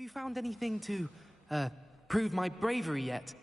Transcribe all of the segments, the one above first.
Have you found anything to, prove my bravery yet?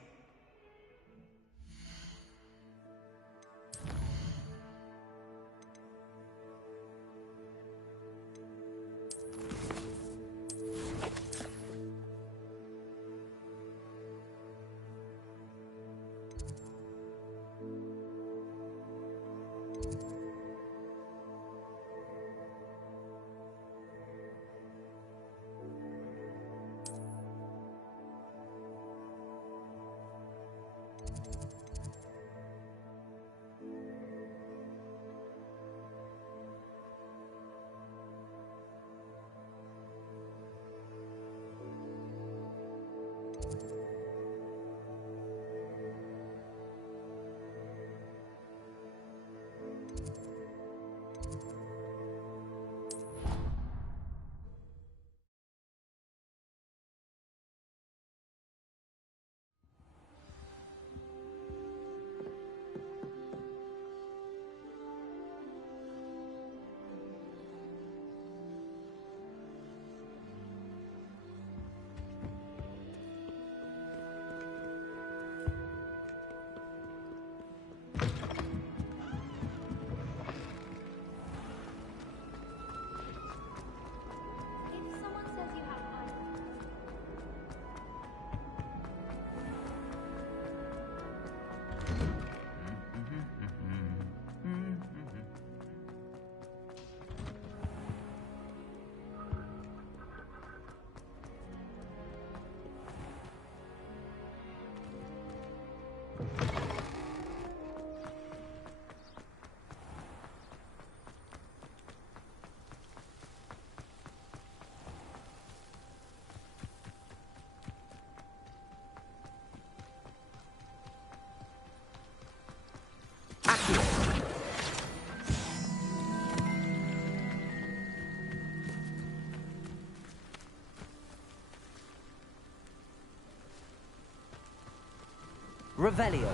Revelio.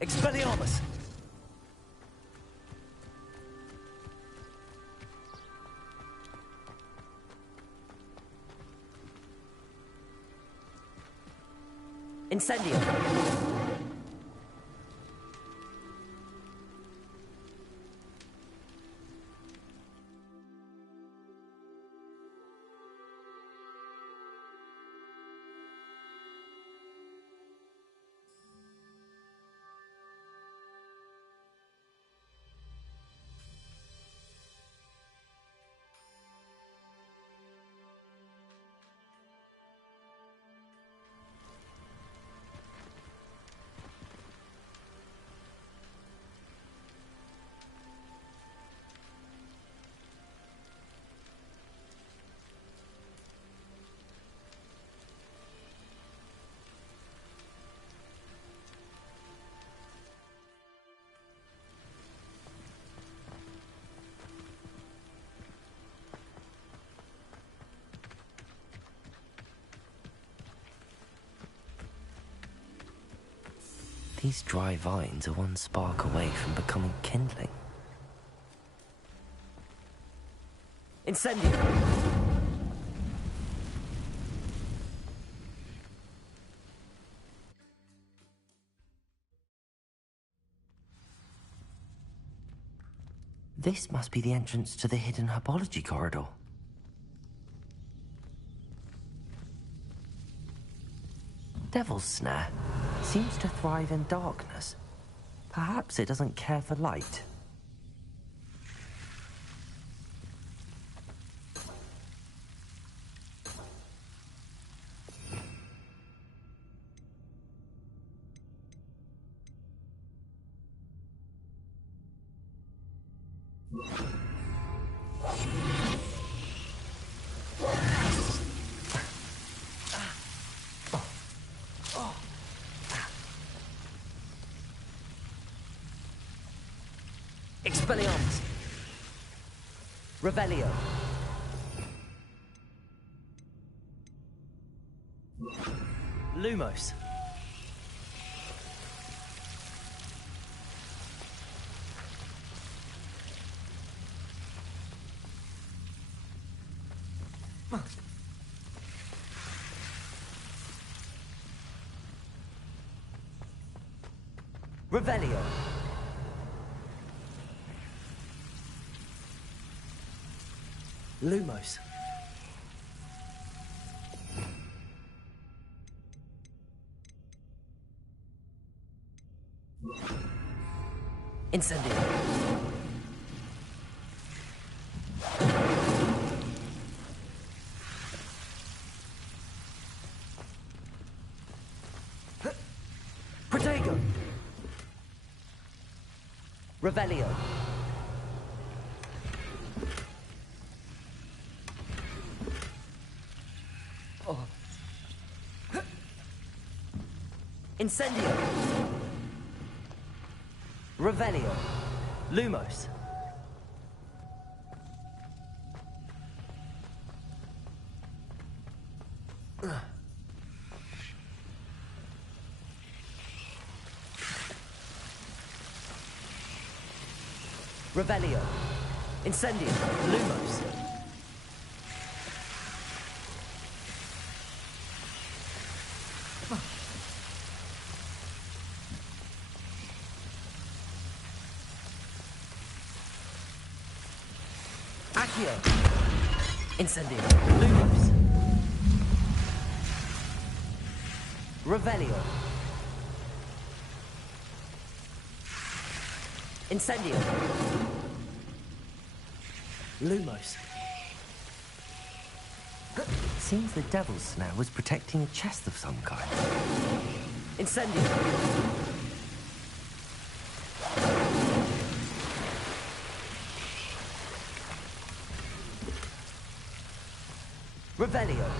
Expelliarmus. Incendio. These dry vines are one spark away from becoming kindling. Incendio! This must be the entrance to the hidden herbology corridor. Devil's Snare seems to thrive in darkness. Perhaps it doesn't care for light. Expelliarmus. Revelio. Lumos. Revelio. Lumos. Incendio. Protego. Revelio. Oh. Incendio. Revelio. Lumos. Revelio. Incendio. Lumos. Accio. Incendio. Lumos. Revelio. Incendio. Lumos. Seems the Devil's Snare was protecting a chest of some kind. Incendio. Revelio.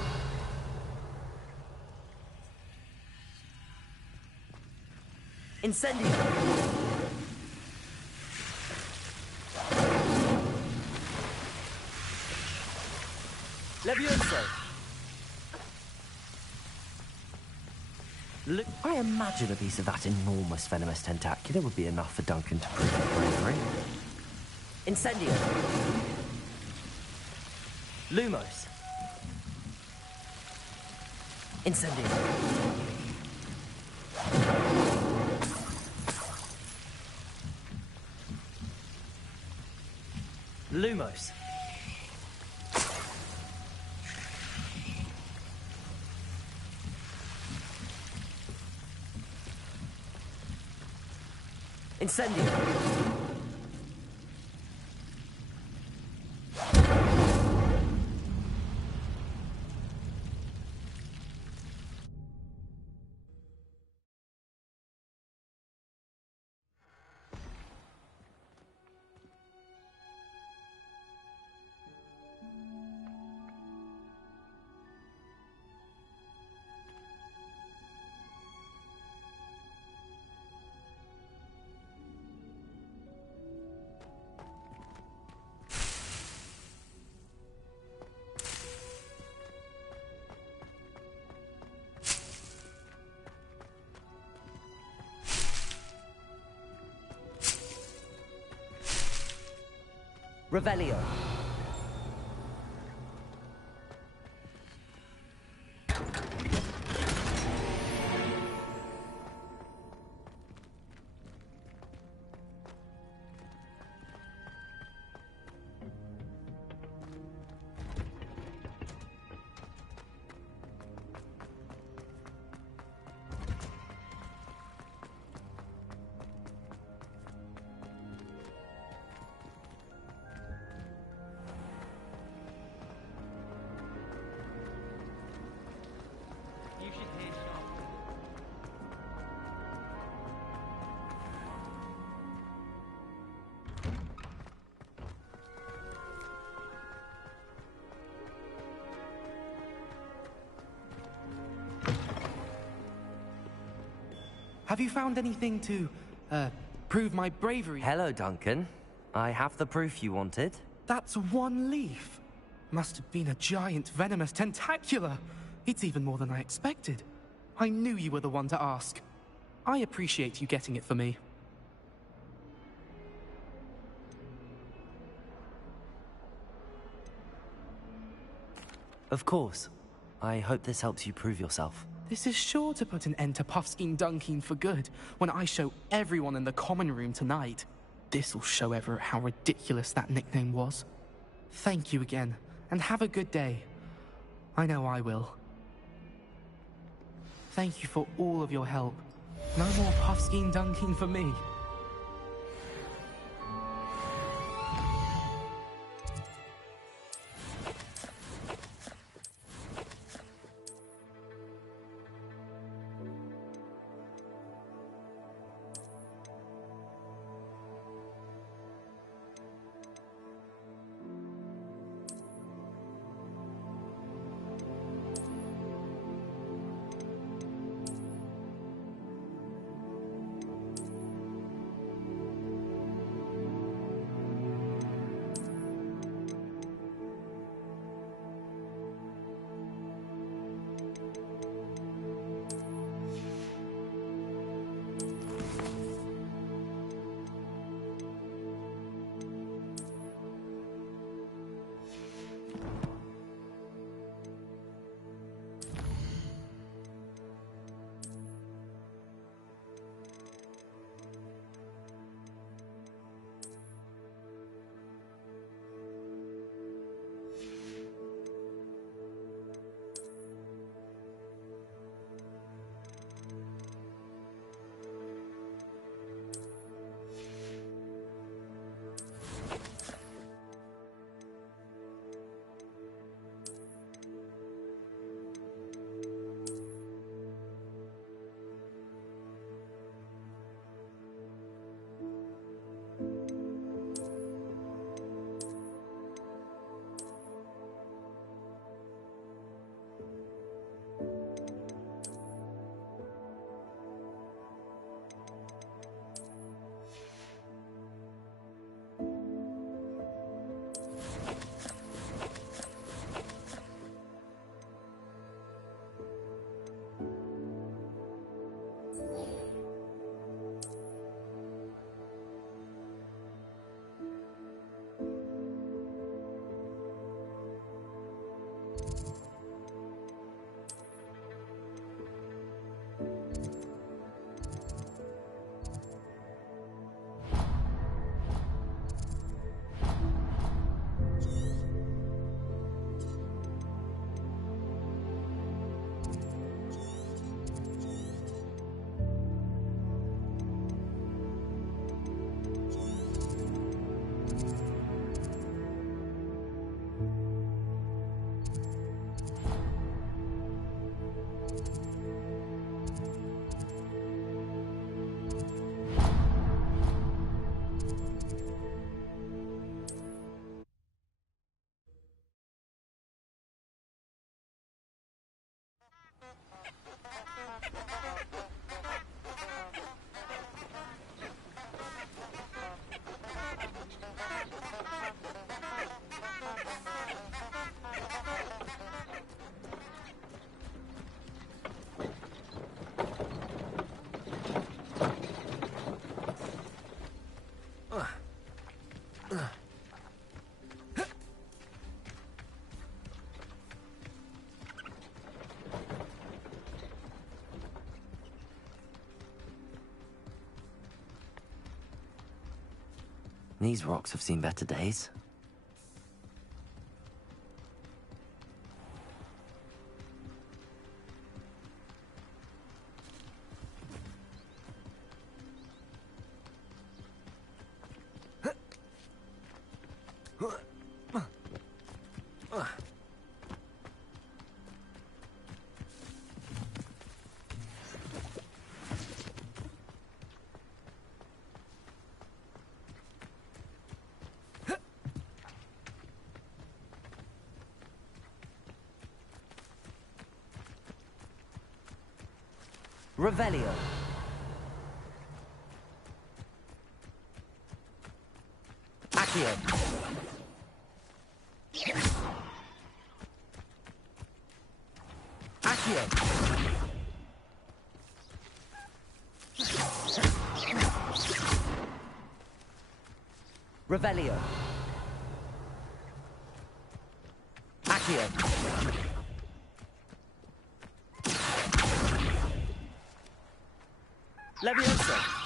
Incendio. Levioso. I imagine a piece of that enormous venomous tentacular would be enough for Duncan to prove his bravery. Incendio. Lumos. Incendio. Lumos. Incendio. Revelio. Have you found anything to, prove my bravery? Hello, Duncan. I have the proof you wanted. That's one leaf. Must have been a giant venomous tentacula. It's even more than I expected. I knew you were the one to ask. I appreciate you getting it for me. Of course. I hope this helps you prove yourself. This is sure to put an end to Puffskein Dunkeen for good when I show everyone in the common room tonight. This'll show Everett how ridiculous that nickname was. Thank you again, and have a good day. I know I will. Thank you for all of your help. No more Puffskein Dunkeen for me. These rocks have seen better days. Revelio. Accio. Accio. Revelio. Accio. Levioso!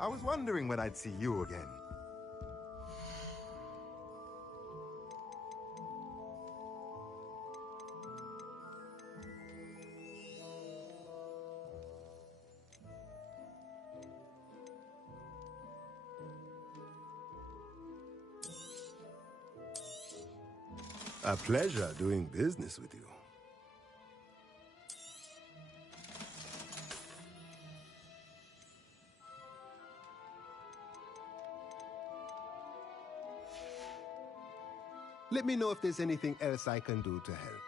I was wondering when I'd see you again. A pleasure doing business with you. Let me know if there's anything else I can do to help.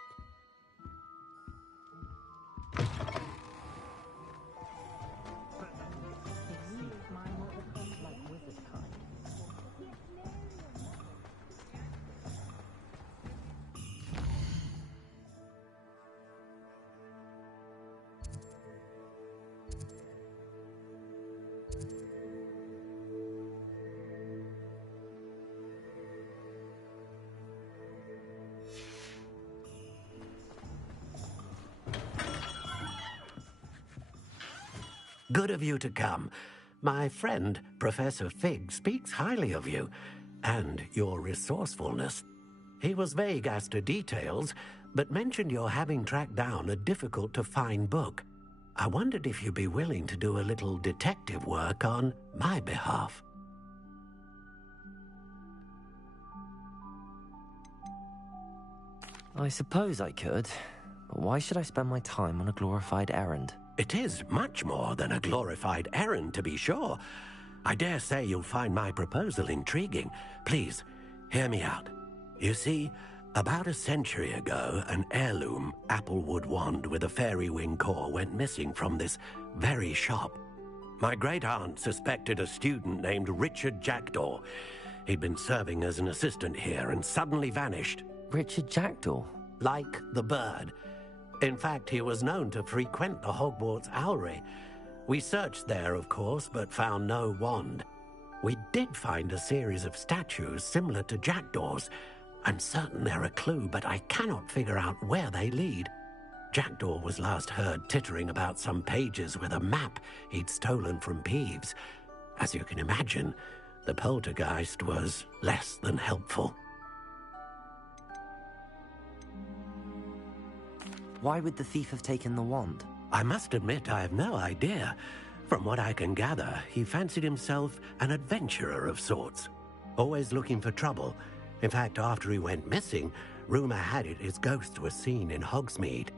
Good of you to come. My friend, Professor Fig, speaks highly of you and your resourcefulness. He was vague as to details, but mentioned your having tracked down a difficult-to-find book. I wondered if you'd be willing to do a little detective work on my behalf. I suppose I could, but why should I spend my time on a glorified errand? It is much more than a glorified errand, to be sure. I dare say you'll find my proposal intriguing. Please, hear me out. You see, about a century ago, an heirloom applewood wand with a fairy wing core went missing from this very shop. My great-aunt suspected a student named Richard Jackdaw. He'd been serving as an assistant here and suddenly vanished. Richard Jackdaw? Like the bird. In fact, he was known to frequent the Hogwarts Owlery. We searched there, of course, but found no wand. We did find a series of statues similar to Jackdaw's. I'm certain they're a clue, but I cannot figure out where they lead. Jackdaw was last heard tittering about some pages with a map he'd stolen from Peeves. As you can imagine, the poltergeist was less than helpful. Why would the thief have taken the wand? I must admit I have no idea. From what I can gather, he fancied himself an adventurer of sorts, always looking for trouble. In fact, after he went missing, rumor had it his ghost was seen in Hogsmeade.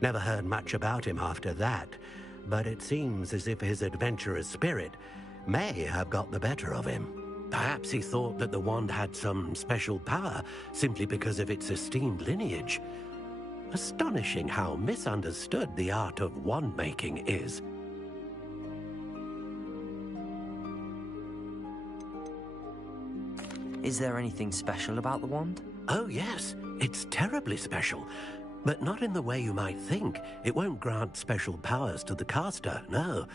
Never heard much about him after that, but it seems as if his adventurous spirit may have got the better of him. Perhaps he thought that the wand had some special power simply because of its esteemed lineage. Astonishing how misunderstood the art of wand-making is. Is there anything special about the wand? Oh yes, it's terribly special. But not in the way you might think. It won't grant special powers to the caster, no.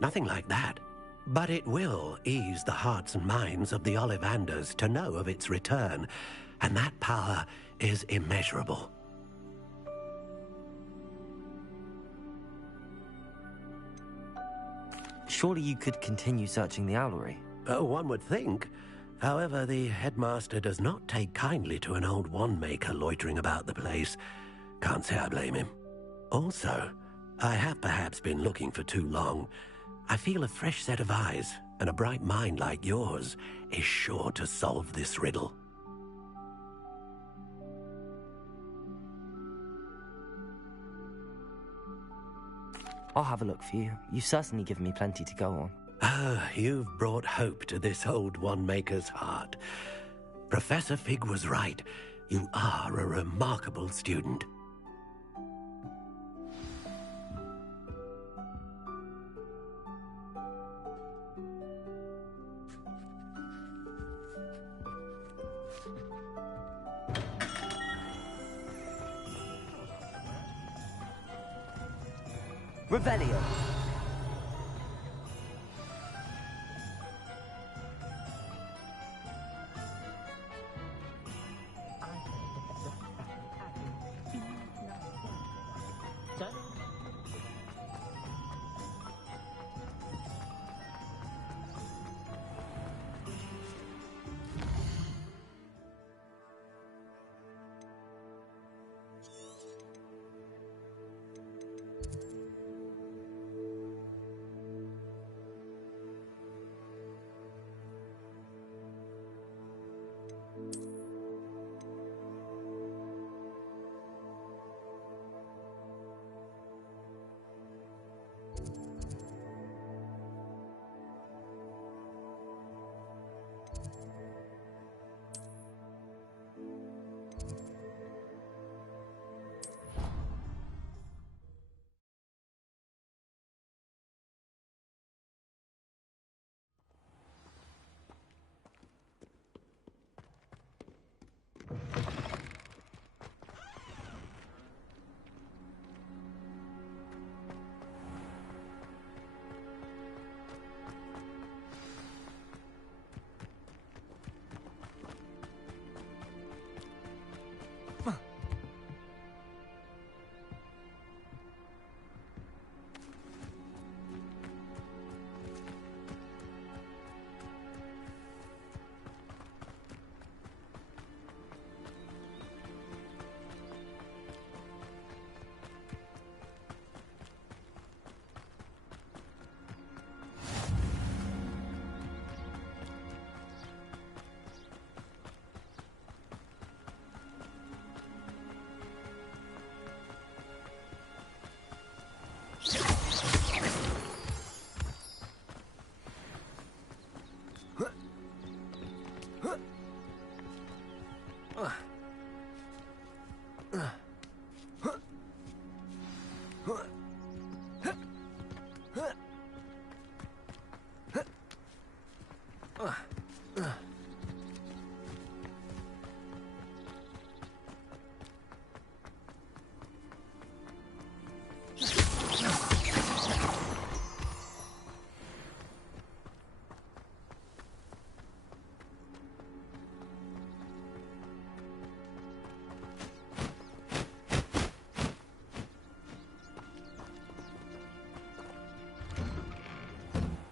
Nothing like that. But it will ease the hearts and minds of the Ollivanders to know of its return. And that power is immeasurable. Surely you could continue searching the owlery. One would think. However, the headmaster does not take kindly to an old wand-maker loitering about the place. Can't say I blame him. Also, I have perhaps been looking for too long. I feel a fresh set of eyes, and a bright mind like yours is sure to solve this riddle. I'll have a look for you. You've certainly given me plenty to go on. Ah, you've brought hope to this old wand-maker's heart. Professor Fig was right. You are a remarkable student. Revelio!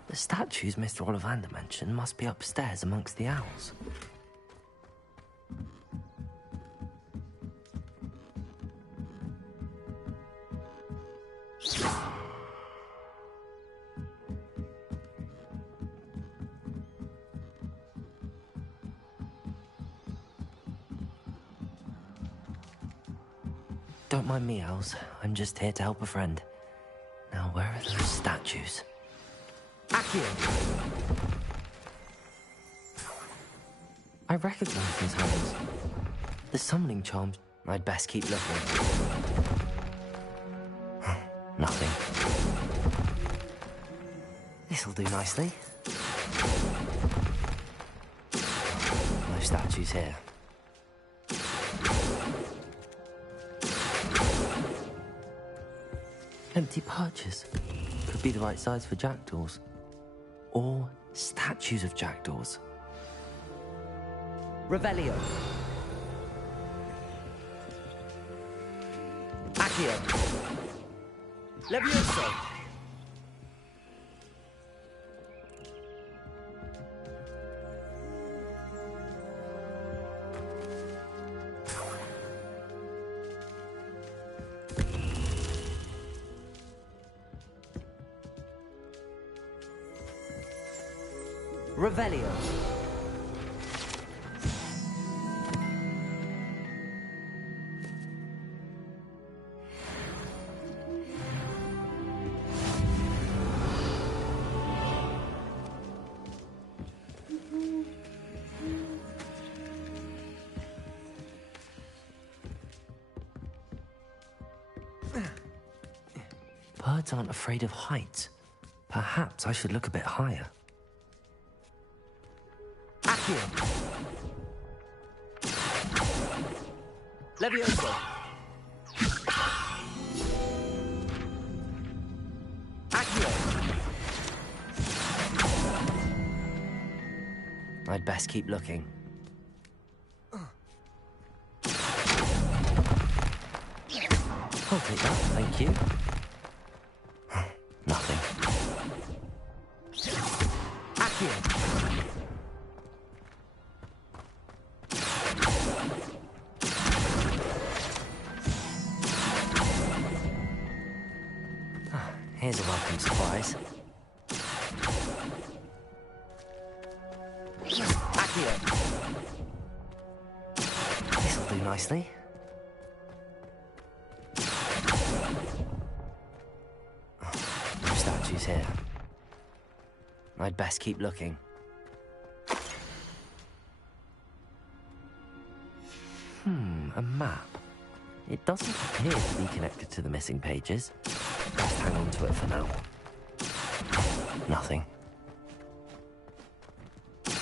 The statues Mr. Ollivander mentioned must be upstairs amongst the owls. Don't mind me, owls. I'm just here to help a friend. Now, where are those statues? Accio! I recognize these owls. The summoning charms. I'd best keep looking. Nothing. This'll do nicely. No statues here. Empty perches. Could be the right size for jackdaws. Or statues of jackdaws. Revelio. Accio. Levioso. Revelio. Birds aren't afraid of heights. Perhaps I should look a bit higher. Accio! Levioso! Accio! I'd best keep looking. I'll take that, thank you. Nothing. Accio! Here's a welcome surprise. Accio! This'll do nicely. No statues here. I'd best keep looking. A map. It doesn't appear to be connected to the missing pages. Best hang on to it for now. Nothing. No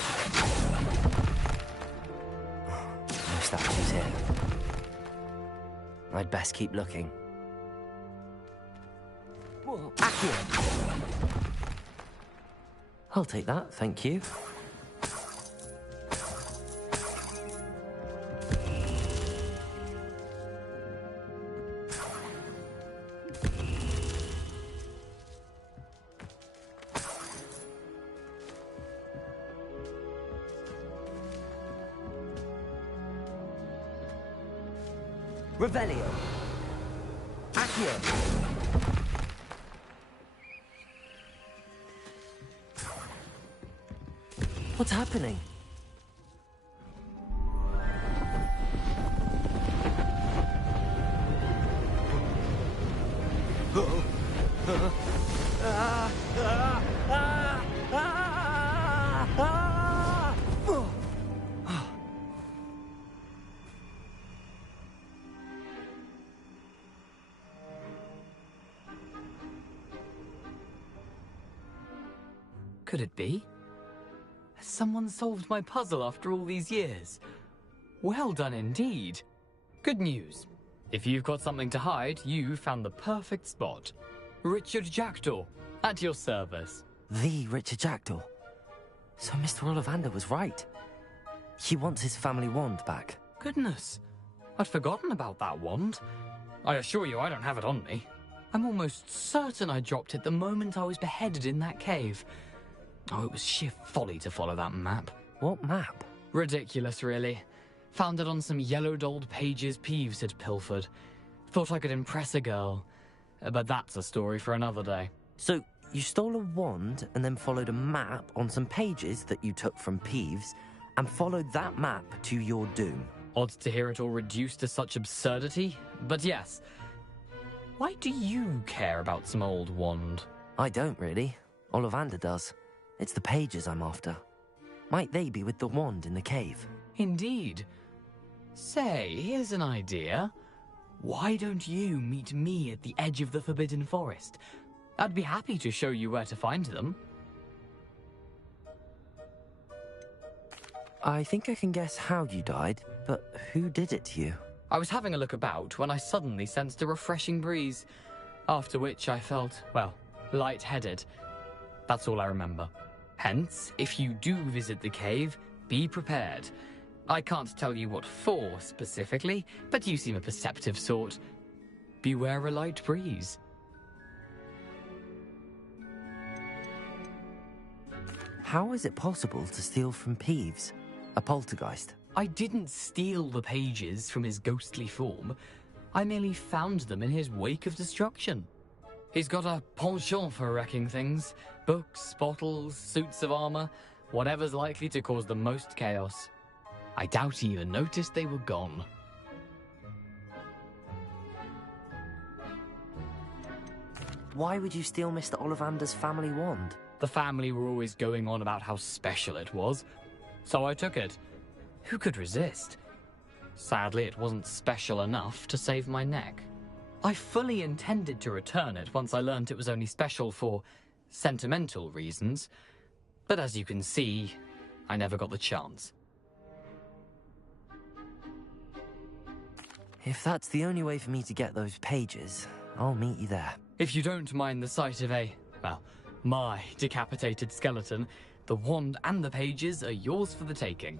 statues here. I'd best keep looking. Accio! I'll take that, thank you. Revelio. Accio. What's happening? Could it be? Has someone solved my puzzle after all these years? Well done indeed. Good news. If you've got something to hide, you found the perfect spot. Richard Jackdaw, at your service. The Richard Jackdaw. So Mr. Ollivander was right. He wants his family wand back. Goodness, I'd forgotten about that wand. I assure you I don't have it on me. I'm almost certain I dropped it the moment I was beheaded in that cave. Oh, it was sheer folly to follow that map. What map? Ridiculous, really. Found it on some yellowed old pages Peeves had pilfered. Thought I could impress a girl. But that's a story for another day. So, you stole a wand and then followed a map on some pages that you took from Peeves and followed that map to your doom. Odd to hear it all reduced to such absurdity, but yes. Why do you care about some old wand? I don't, really. Ollivander does. It's the pages I'm after. Might they be with the wand in the cave? Indeed. Say, here's an idea. Why don't you meet me at the edge of the Forbidden Forest? I'd be happy to show you where to find them. I think I can guess how you died, but who did it to you? I was having a look about when I suddenly sensed a refreshing breeze, after which I felt, well, lightheaded. That's all I remember. Hence, if you do visit the cave, be prepared. I can't tell you what for specifically, but you seem a perceptive sort. Beware a light breeze. How is it possible to steal from Peeves, a poltergeist? I didn't steal the pages from his ghostly form. I merely found them in his wake of destruction. He's got a penchant for wrecking things. Books, bottles, suits of armor. whatever's likely to cause the most chaos. I doubt he even noticed they were gone. Why would you steal Mr. Ollivander's family wand? The family were always going on about how special it was, so I took it. Who could resist? Sadly, it wasn't special enough to save my neck. I fully intended to return it once I learned it was only special for sentimental reasons, but as you can see, I never got the chance. If that's the only way for me to get those pages, I'll meet you there. If you don't mind the sight of my decapitated skeleton, the wand and the pages are yours for the taking.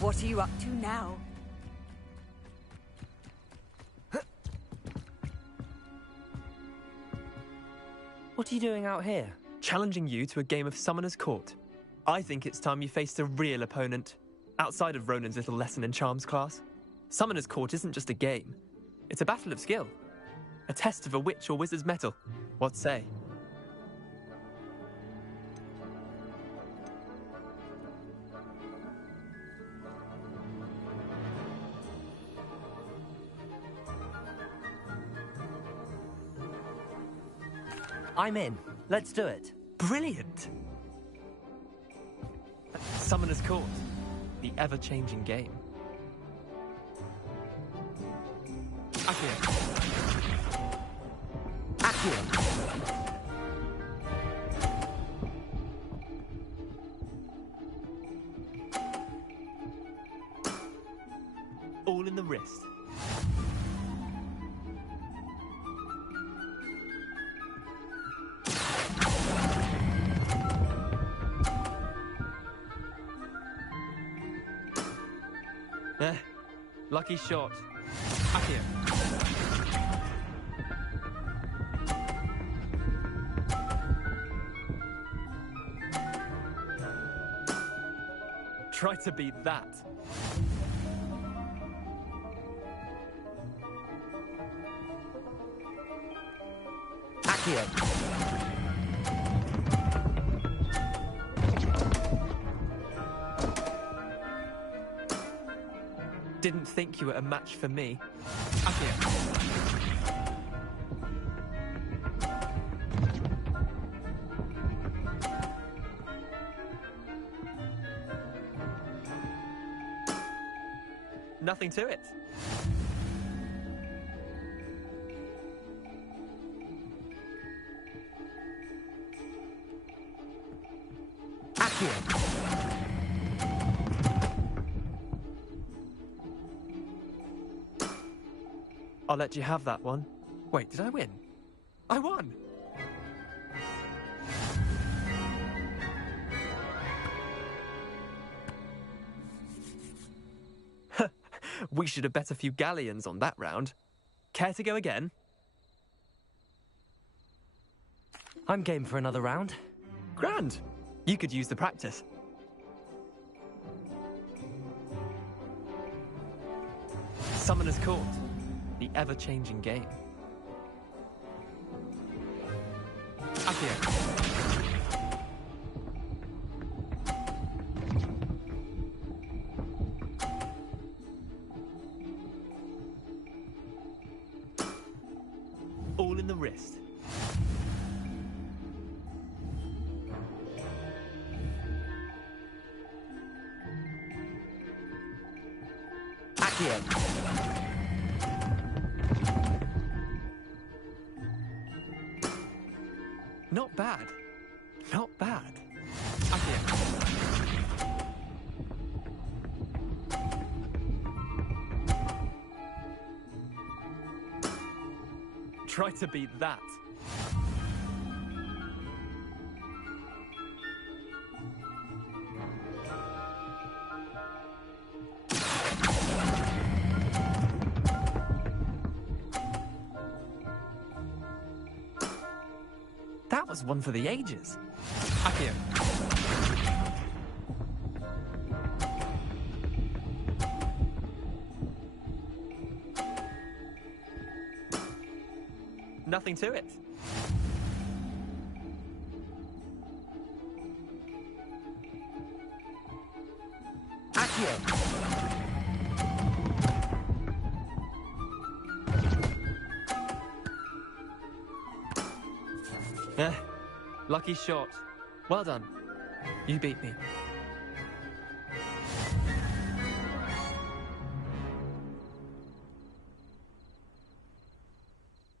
What are you up to now? What are you doing out here? Challenging you to a game of Summoner's Court. I think it's time you faced a real opponent, outside of Ronan's little lesson in charms class. Summoner's Court isn't just a game. It's a battle of skill. A test of a witch or wizard's mettle. What say? I'm in. Let's do it. Brilliant! Summoner's Court, the ever-changing game. Accio. Accio. All in the wrist. Lucky shot. Accio. Try to beat that. Accio. Didn't think you were a match for me. Accio. Nothing to it. Accio. I'll let you have that one. Wait, did I win? I won! We should have bet a few galleons on that round. Care to go again? I'm game for another round. Grand! You could use the practice. Summoner's Court, the ever-changing game. Accio. All in the wrist. Accio. Not bad. Not bad. Accio. Try to beat that. That was one for the ages. Accio. Nothing to it. Accio. Lucky shot. Well done. You beat me.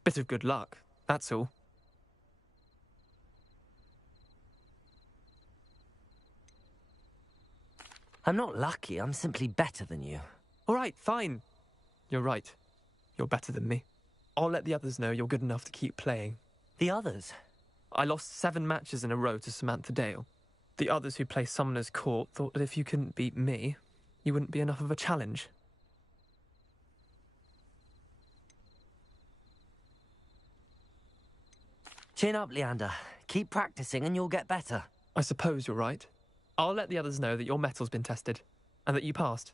Bit of good luck, that's all. I'm not lucky, I'm simply better than you. All right, fine. You're right. You're better than me. I'll let the others know you're good enough to keep playing. The others? I lost 7 matches in a row to Samantha Dale. The others who play Summoner's Court thought that if you couldn't beat me, you wouldn't be enough of a challenge. Chin up, Leander. Keep practicing and you'll get better. I suppose you're right. I'll let the others know that your metal's been tested, and that you passed.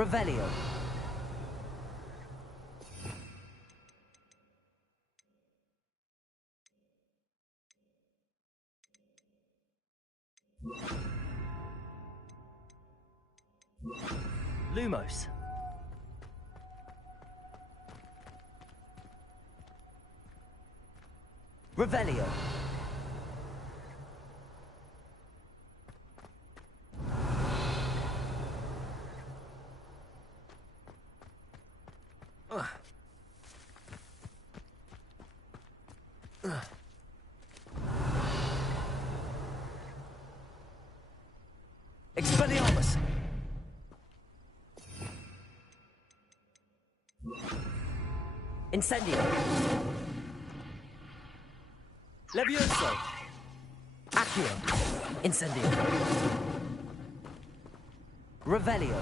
Revelio. Lumos. Revelio. Expelliarmus. Incendio. Levioso. Accio. Incendio. Revelio.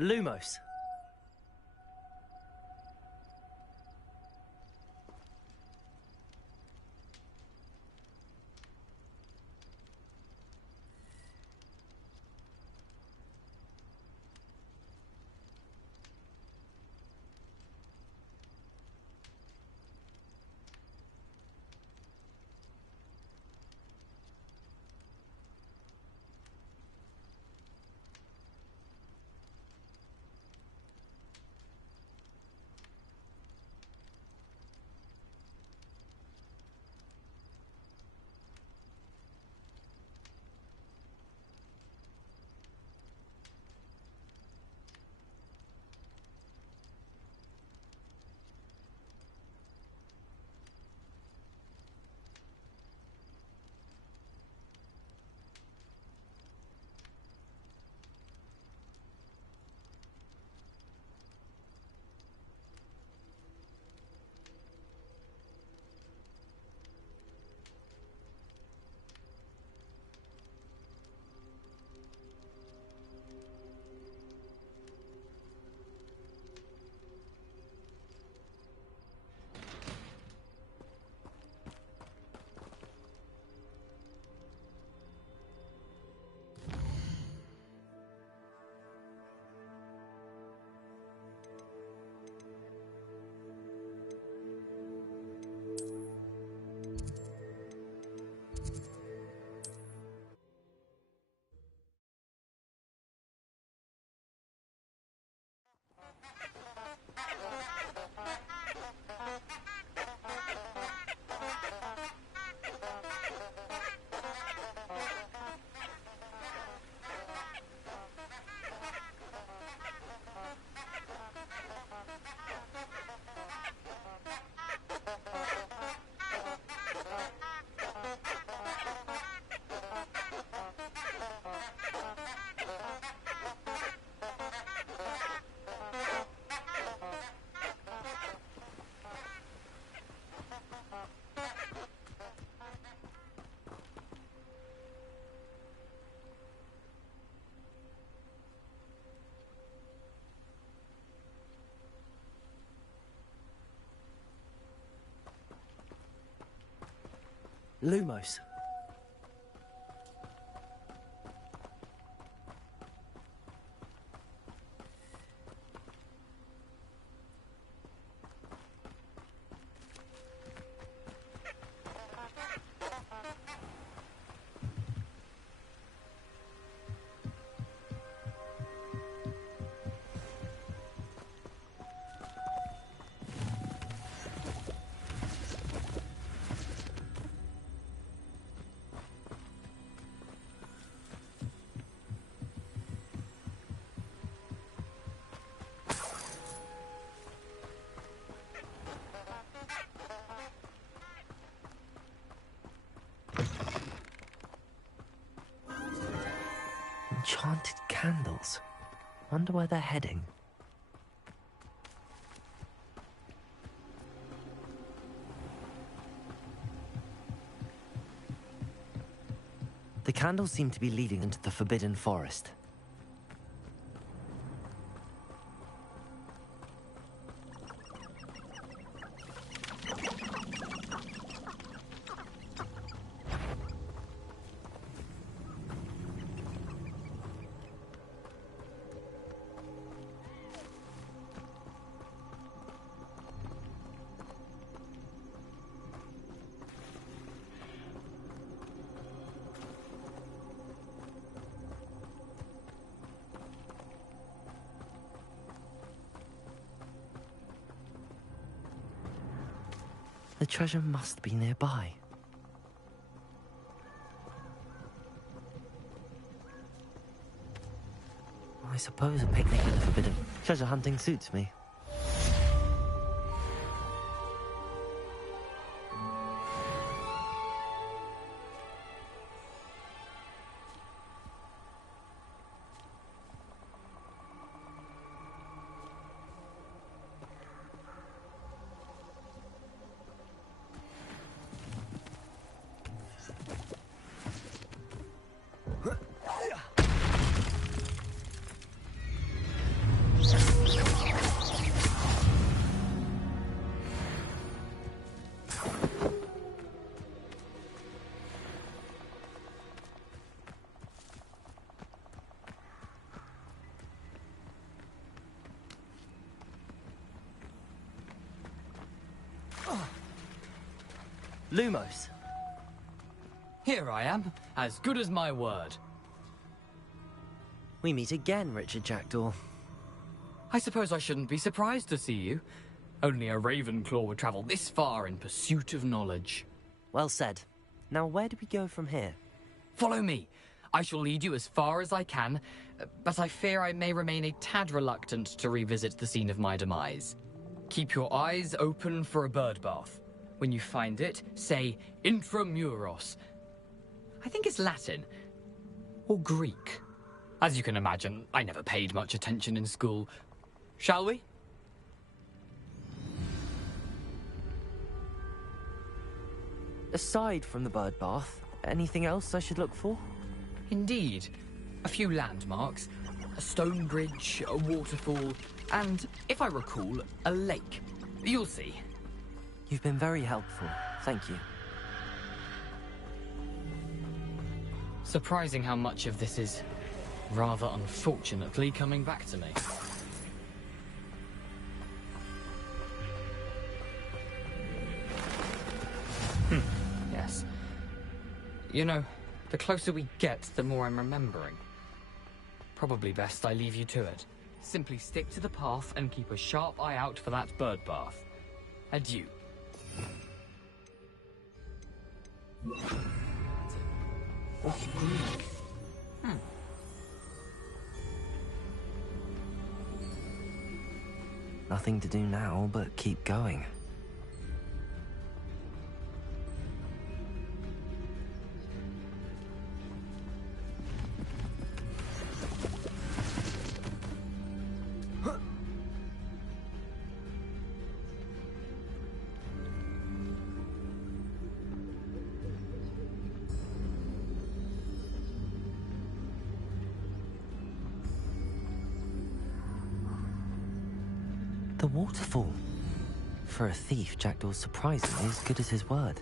Lumos. Lumos. Enchanted candles. Wonder where they're heading. The candles seem to be leading into the Forbidden Forest. The treasure must be nearby. I suppose a picnic with a bit of treasure hunting suits me. Lumos. Here I am, as good as my word. We meet again, Richard Jackdaw. I suppose I shouldn't be surprised to see you. Only a Ravenclaw would travel this far in pursuit of knowledge. Well said. Now where do we go from here? Follow me. I shall lead you as far as I can, but I fear I may remain a tad reluctant to revisit the scene of my demise. Keep your eyes open for a bird bath. When you find it, say Intramuros. I think it's Latin. Or Greek. As you can imagine, I never paid much attention in school. Shall we? Aside from the bird bath, anything else I should look for? Indeed. A few landmarks. A stone bridge, a waterfall, and, if I recall, a lake. You'll see. You've been very helpful. Thank you. Surprising how much of this is, rather unfortunately, coming back to me. Yes. You know, the closer we get, the more I'm remembering. Probably best I leave you to it. Simply stick to the path and keep a sharp eye out for that bird bath. Adieu. Nothing to do now but keep going. The waterfall. For a thief, Jackdaw's surprisingly as good as his word.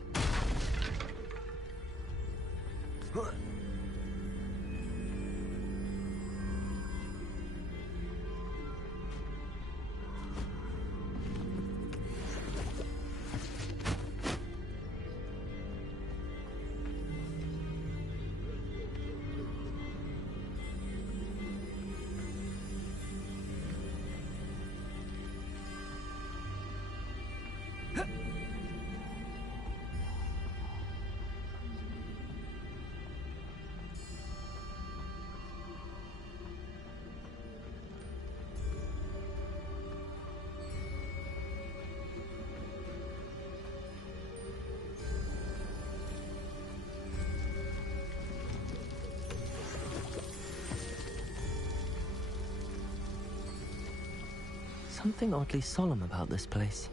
Something oddly solemn about this place.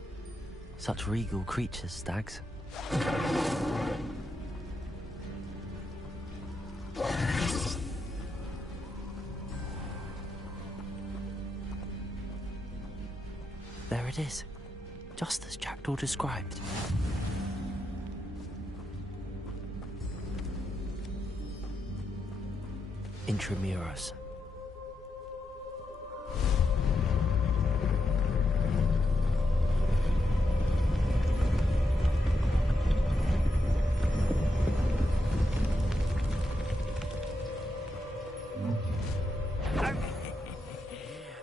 Such regal creatures, stags. There it is, just as Jackdaw described. Intramuros.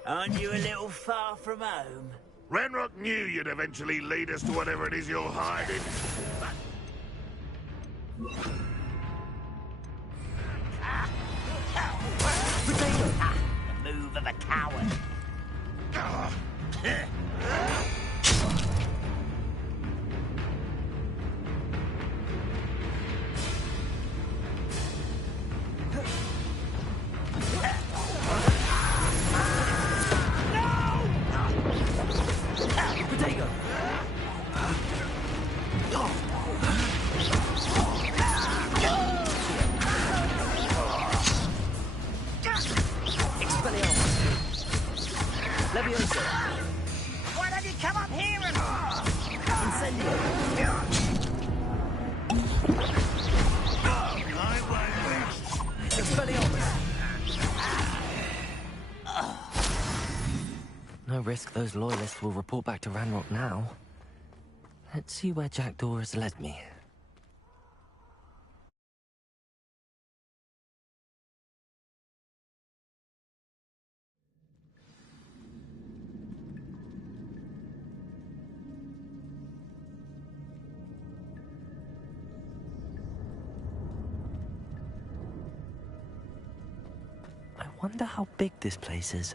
Aren't you a little far from home? Ranrock knew you'd eventually lead us to whatever it is you're hiding. The move of a coward. Why don't you come up here and... No risk those loyalists will report back to Ranrock now. Let's see where Jackdaw has led me. I wonder how big this place is.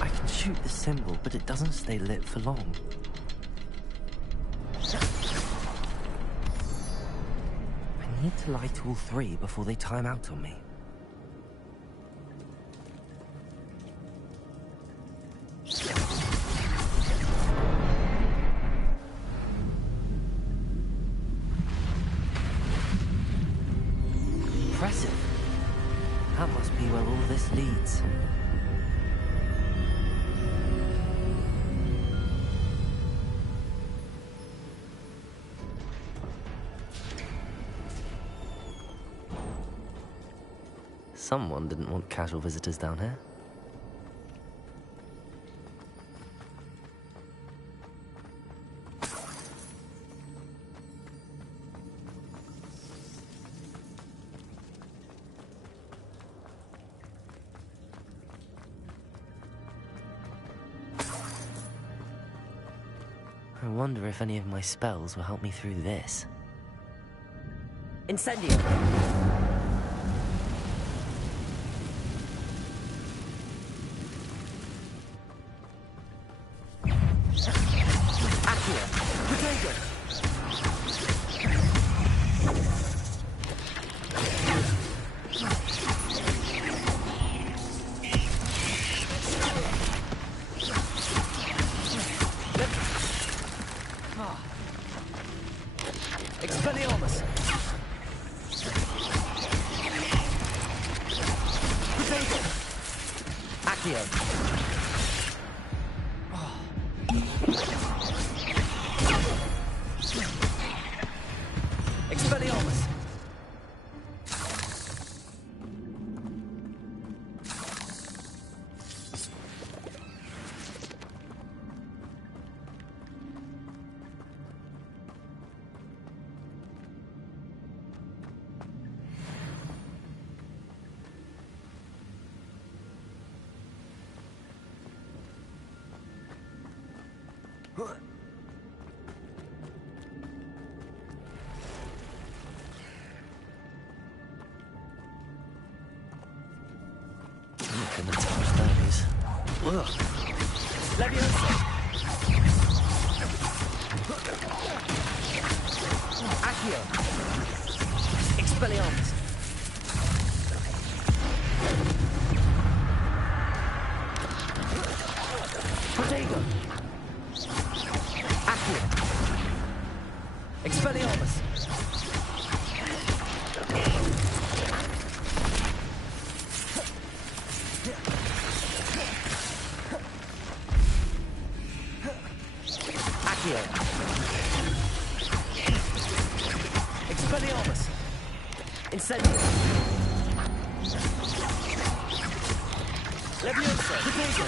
I can shoot the symbol, but it doesn't stay lit for long. I need to light all three before they time out on me. Impressive. That must be where all this leads. Someone didn't want casual visitors down here. I wonder if any of my spells will help me through this. Incendio! Expelliarmus! Potato! Accio! Expelliarmus! Gonna touch those. Ugh. Leviosa! Accio! Expelliarmus! Potato! Accio! Expelliarmus! Accio! Expelliarmus! Incendio! Leviosa! Potato!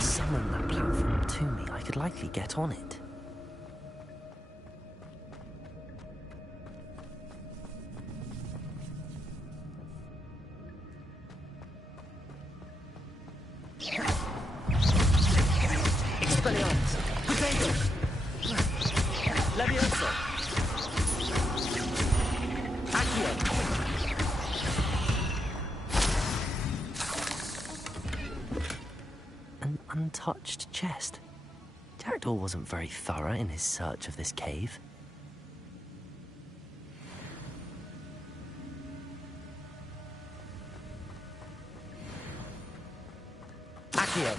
summon that platform to me, I could likely get on it. Expelliarmus! Potato! Levioso! Accio! An untouched chest. Jackdaw wasn't very thorough in his search of this cave. Accio!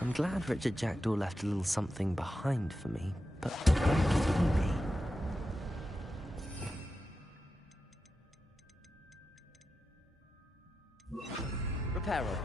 I'm glad Richard Jackdaw left a little something behind for me, but where could he be? Reparo.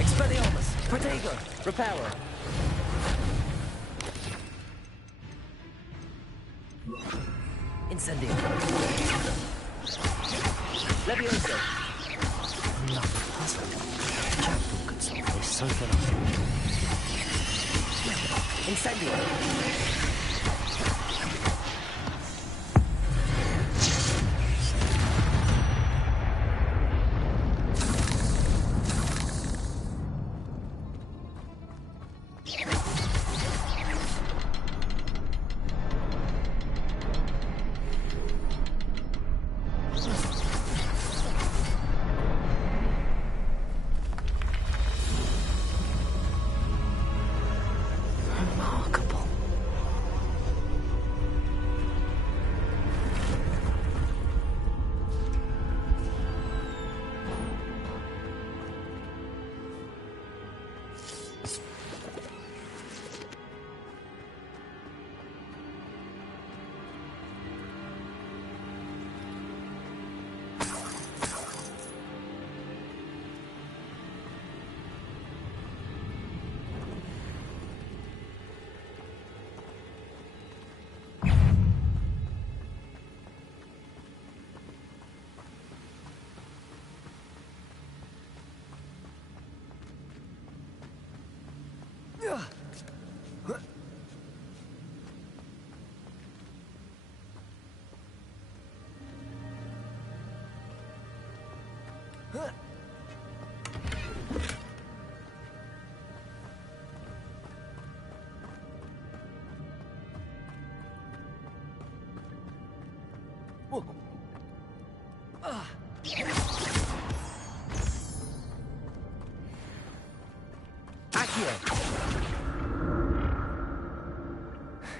Expelliarmus! Protego! Reparo! Incendio! Levioso! Another puzzle. Jackdaw could solve this so good. Incendio! Remarkable.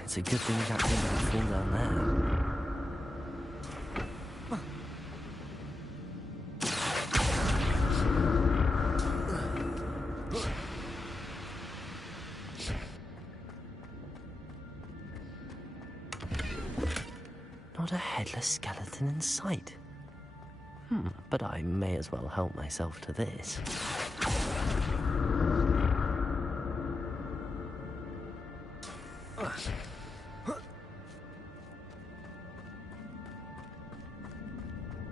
It's a good thing Jackdaw didn't fall down there. Not a headless skeleton in sight. But I may as well help myself to this.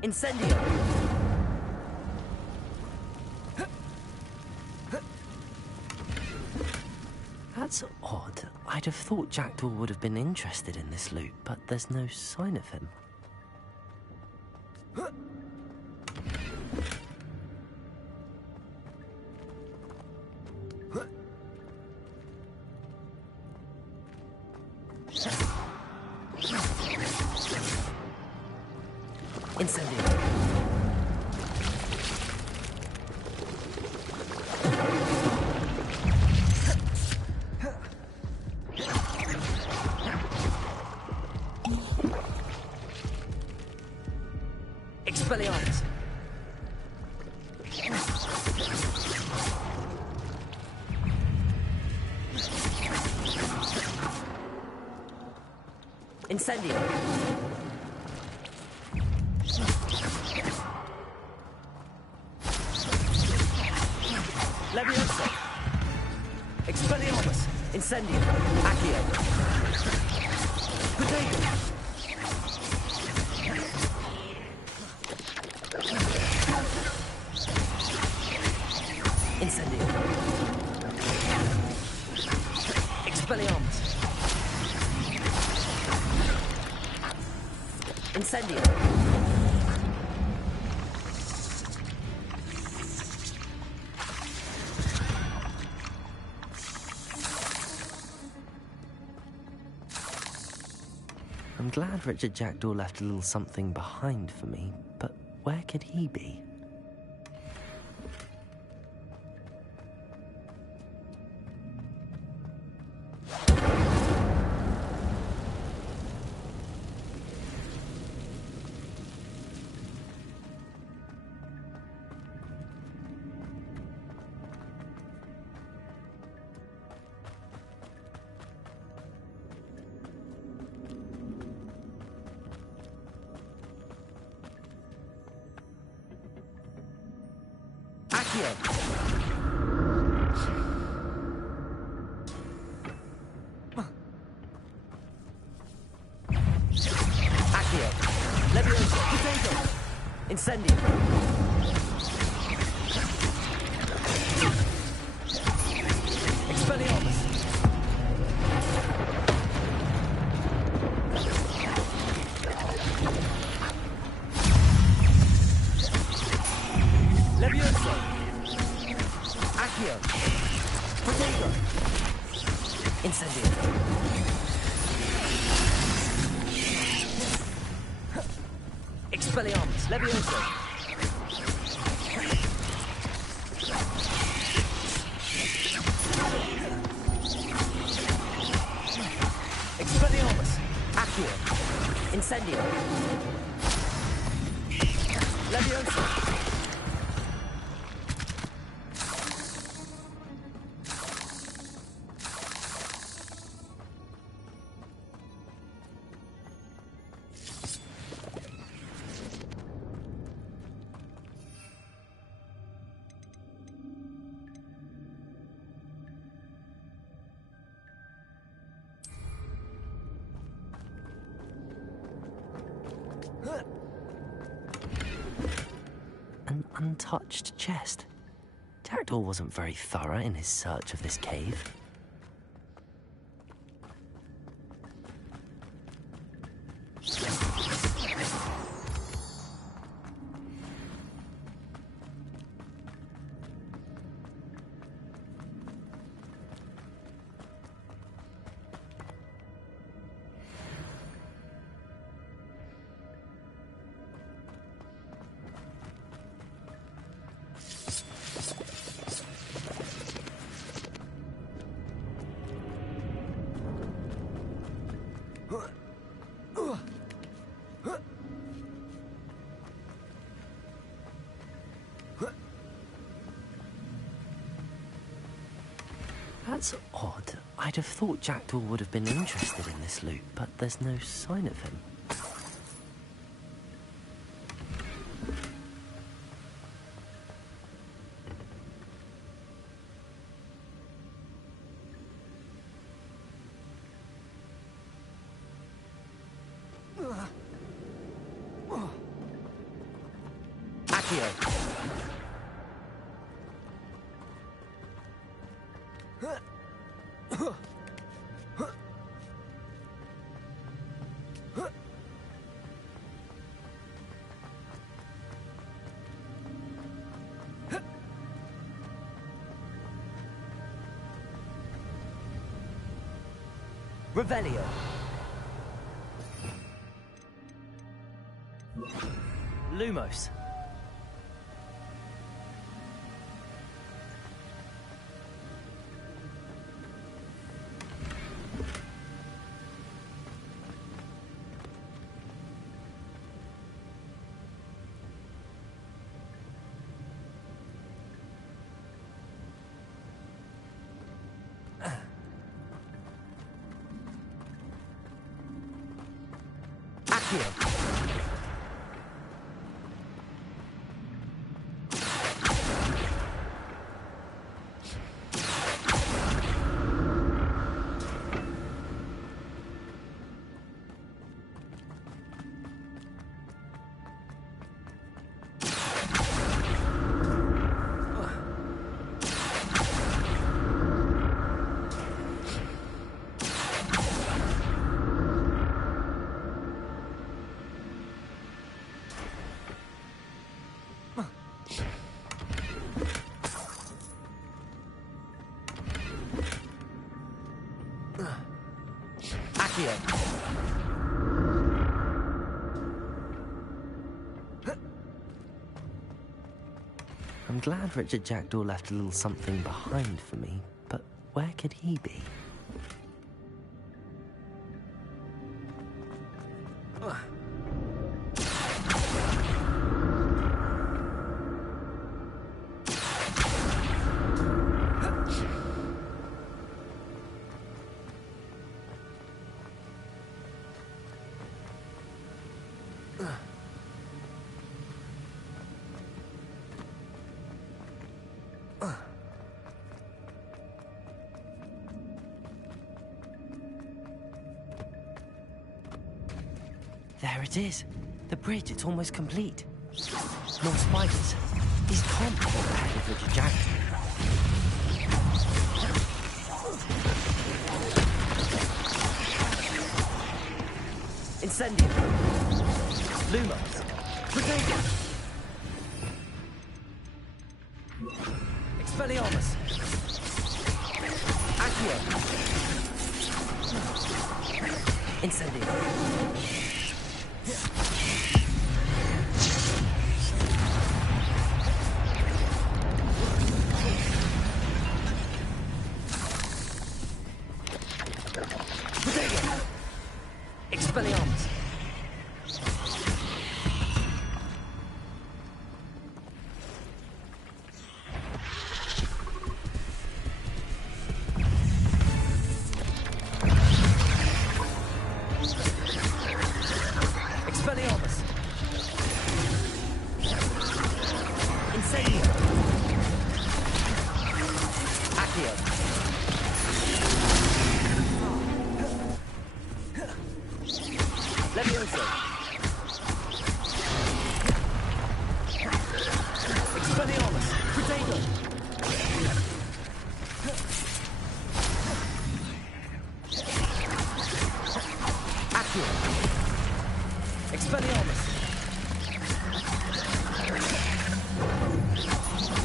Incendio! That's odd. I'd have thought Jackdaw would have been interested in this loot, but there's no sign of him. Incendio. Expelliarmus. Incendio. Leviosa. Expelliarmus. Incendio. Accio. Potato. Incendio. Expelliarmus. Incendio. I'm glad Richard Jackdaw left a little something behind for me, but where could he be? Accio. Accio. Leviosa. Potato. Incendio. Expelliarmus. Leviosa. Accio. Potato. Incendio. Expelliarmus. Leviosa. Expelliarmus. Accio. Incendio. Leviosa. An untouched chest. Jackdaw wasn't very thorough in his search of this cave. That's odd. I'd have thought Jackdaw would have been interested in this loot, but there's no sign of him. Accio. Revelio. Lumos. Accio. I'm glad Richard Jackdaw left a little something behind for me, but where could he be? There it is. The bridge, it's almost complete. More spiders. These can't be the head of Richard Jackdaw. Incendio. Lumos. Potato. Expelliarmus. Accio. Incendio. Expelliarmus. Expelliarmus. Incendio. Accio. Levioso. Expelliarmus. Potato. Accio. Expelliarmus.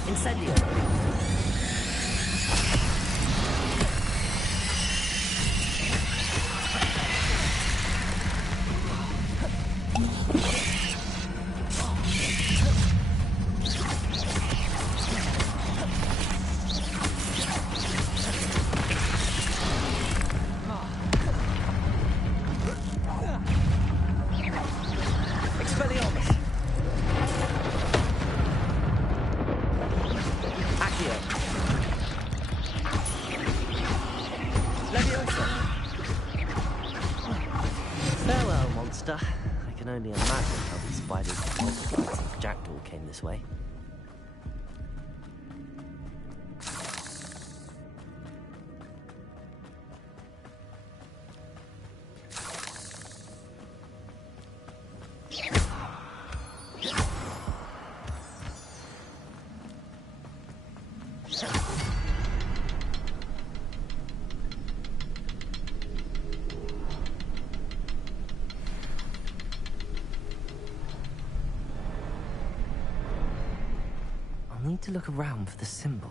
Incendio. Expelliarmus. Accio. Levioso. Farewell, monster. I can only imagine how these spiders would multiply if Jackdaw came this way. I'll need to look around for the symbol.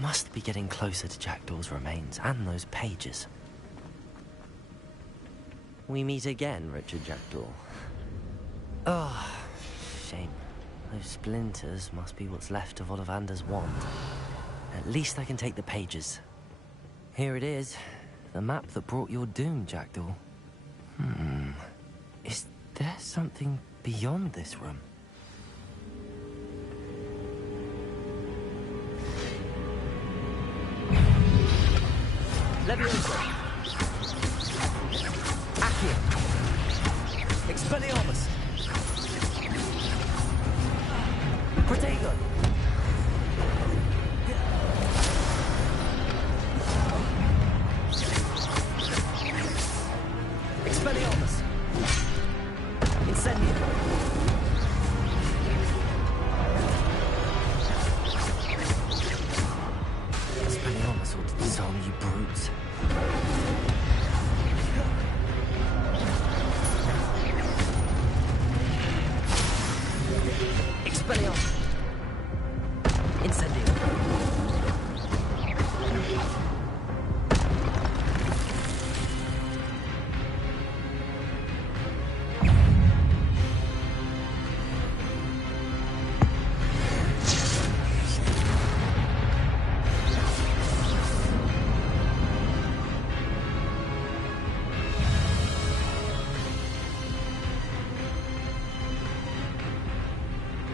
Must be getting closer to Jackdaw's remains and those pages. We meet again, Richard Jackdaw. Oh, shame. Those splinters must be what's left of Ollivander's wand. At least I can take the pages. Here it is. The map that brought your doom, Jackdaw. Is there something beyond this room? Levioso. Accio. Expelliarmus. Protego. Expelliarmus. Incendio. Expelliarmus ought to disarm you brutes. Expelliarmus. Incendio.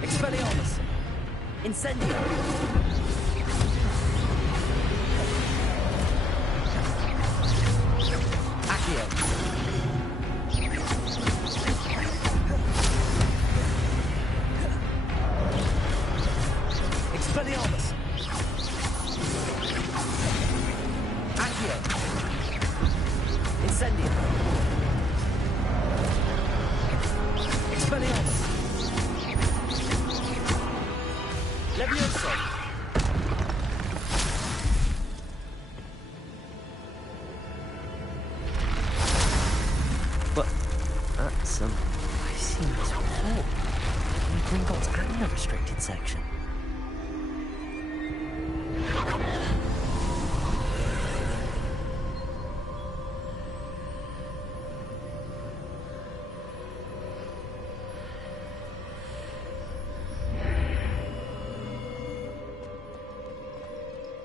Expelliarmus. Incendio. Accio. Expelliarmus. Accio. Incendio. Expelliarmus. Levioso. But that's I've seen this before. In Gringotts and the restricted section.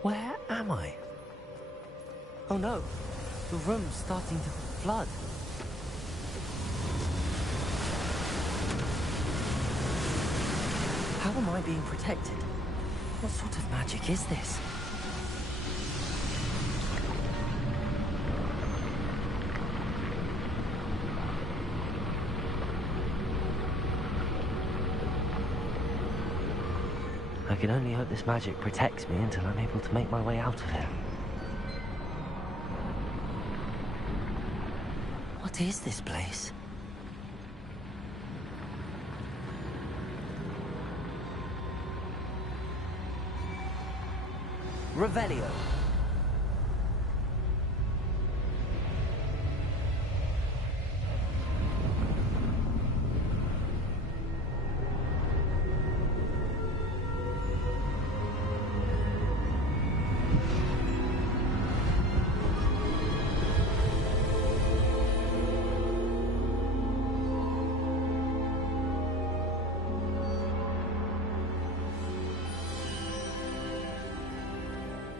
Where am I? Oh no, the room's starting to flood. How am I being protected? What sort of magic is this? I can only hope this magic protects me until I'm able to make my way out of here. What is this place? Revelio.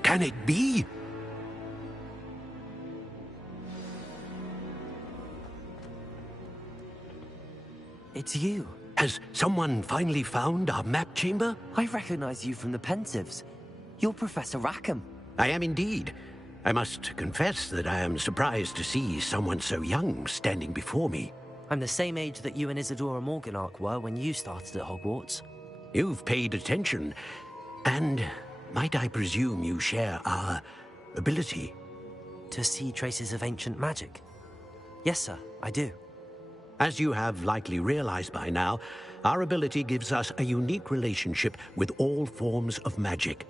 Can it be? It's you. Has someone finally found our map chamber? I recognize you from the Pensives. You're Professor Rackham. I am indeed. I must confess that I am surprised to see someone so young standing before me. I'm the same age that you and Isadora Morganach were when you started at Hogwarts. You've paid attention, and might I presume you share our ability? To see traces of ancient magic? Yes, sir, I do. As you have likely realized by now, our ability gives us a unique relationship with all forms of magic.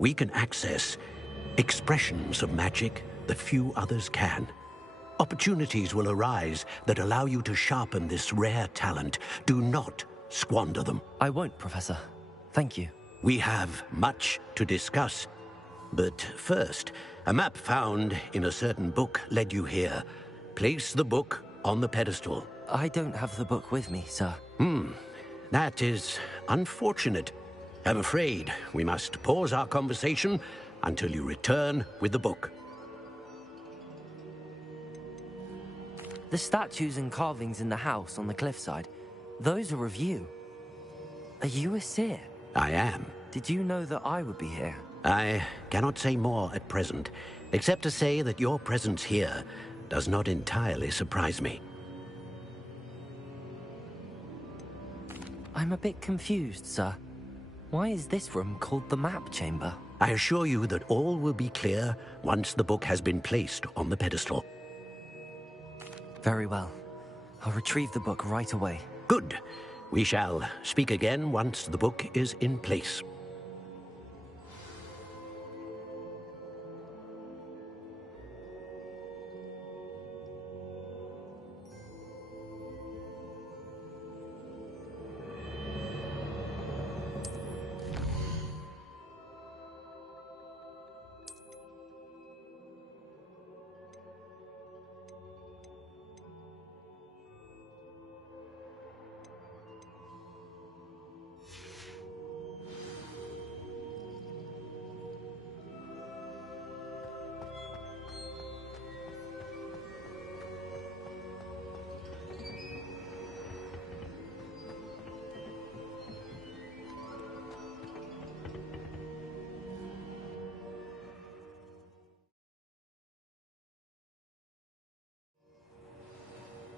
We can access expressions of magic that few others can. Opportunities will arise that allow you to sharpen this rare talent. Do not squander them. I won't, Professor. Thank you. We have much to discuss. But first, a map found in a certain book led you here. Place the book on the pedestal. I don't have the book with me, sir. That is unfortunate. I'm afraid we must pause our conversation until you return with the book. The statues and carvings in the house on the cliffside, those are of you. Are you a seer? I am. Did you know that I would be here? I cannot say more at present, except to say that your presence here does not entirely surprise me. I'm a bit confused, sir. Why is this room called the map chamber? I assure you that all will be clear once the book has been placed on the pedestal. Very well. I'll retrieve the book right away. Good. We shall speak again once the book is in place.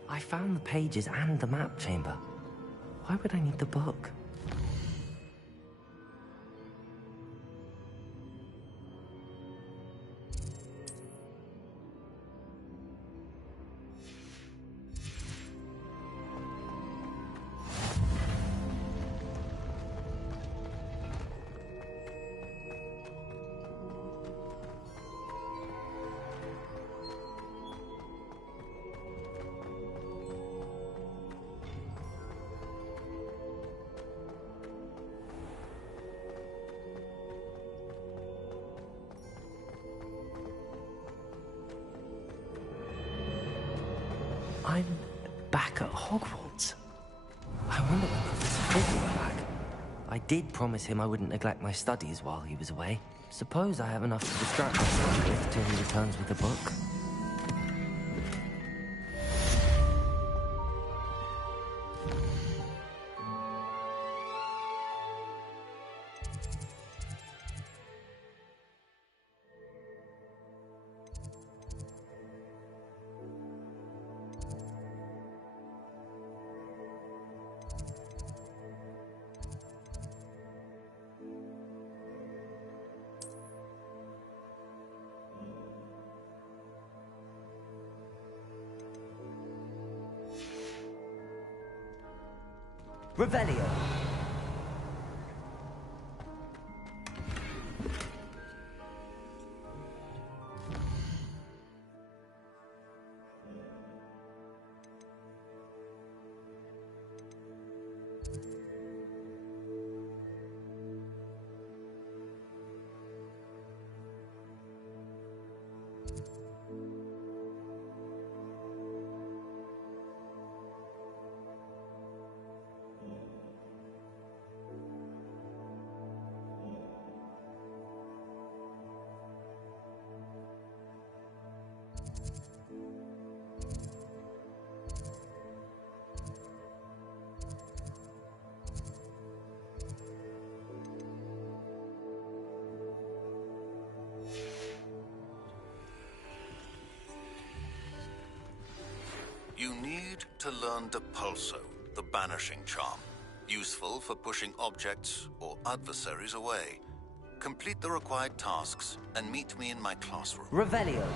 I found the pages and the map chamber. Why would I need the book? I'm back at Hogwarts. I wonder when Professor Fig will be back. I did promise him I wouldn't neglect my studies while he was away. Suppose I have enough to distract myself with till he returns with the book. Revelio. You need to learn Depulso, the banishing charm. Useful for pushing objects or adversaries away. Complete the required tasks and meet me in my classroom. Revelio.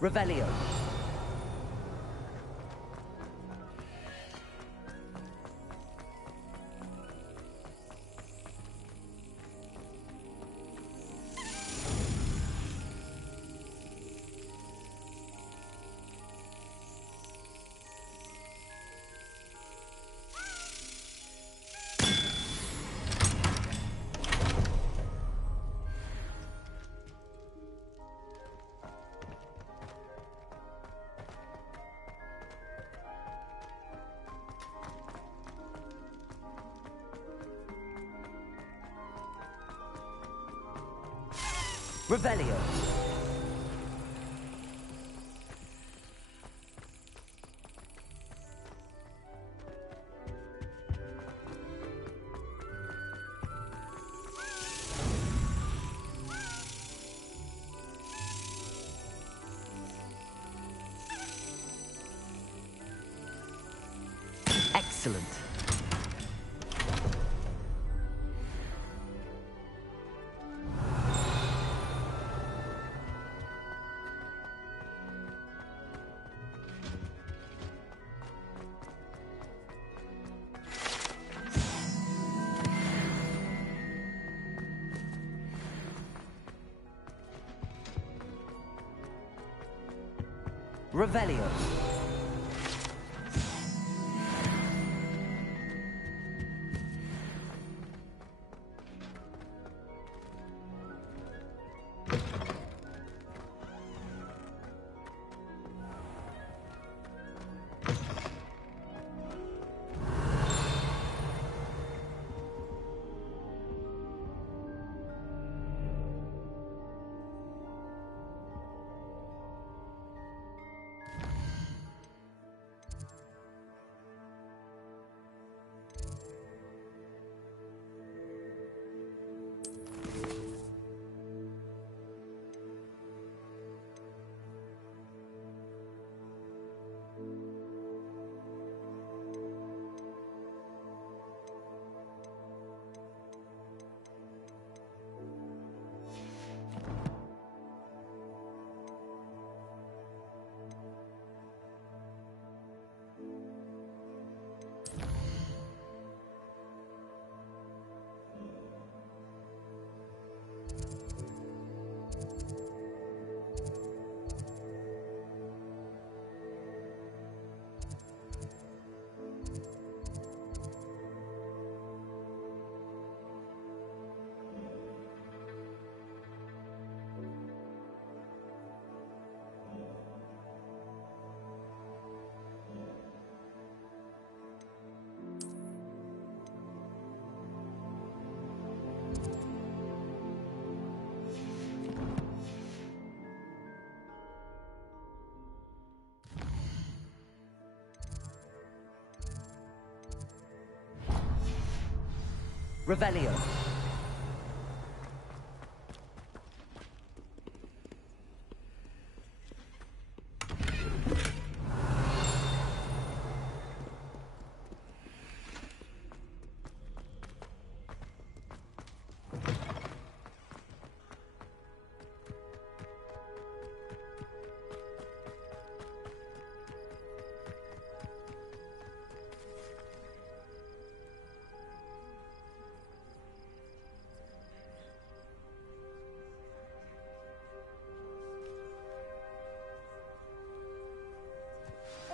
Revelio. Revelio. Excellent. Revelio. Revelio.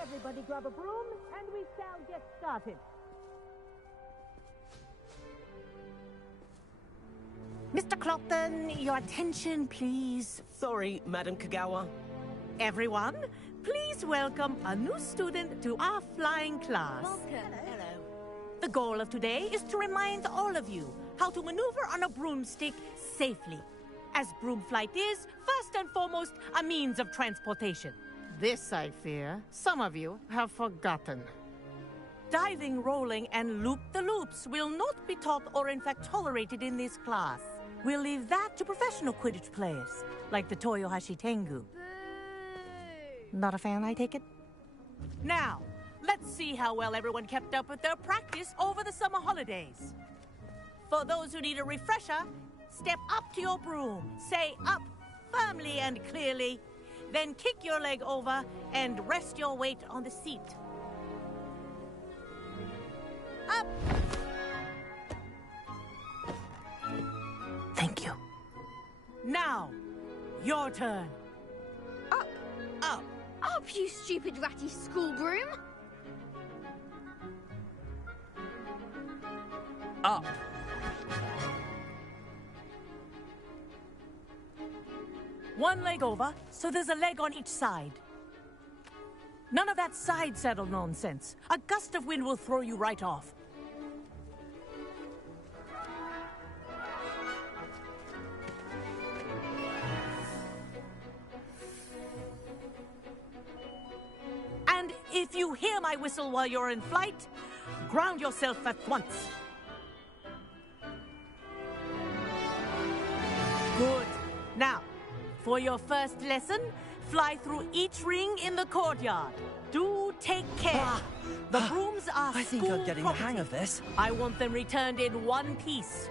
Everybody grab a broom, and we shall get started. Mr. Clopton, your attention, please. Sorry, Madam Kagawa. Everyone, please welcome a new student to our flying class. Welcome. Hello. The goal of today is to remind all of you how to maneuver on a broomstick safely, as broom flight is, first and foremost, a means of transportation. This, I fear, some of you have forgotten. Diving, rolling, and loop-the-loops will not be taught or in fact tolerated in this class. We'll leave that to professional Quidditch players, like the Toyohashi Tengu. Not a fan, I take it? Now, let's see how well everyone kept up with their practice over the summer holidays. For those who need a refresher, step up to your broom, say up firmly and clearly, Then kick your leg over and rest your weight on the seat. Up! Thank you. Now, your turn. Up! Up! Up, you stupid ratty school broom! Up! One leg over, so there's a leg on each side. None of that side saddle nonsense. A gust of wind will throw you right off. And if you hear my whistle while you're in flight, ground yourself at once. Good. Now, for your first lesson, fly through each ring in the courtyard. Do take care. The brooms are I think I'm getting the hang of this. I want them returned in one piece.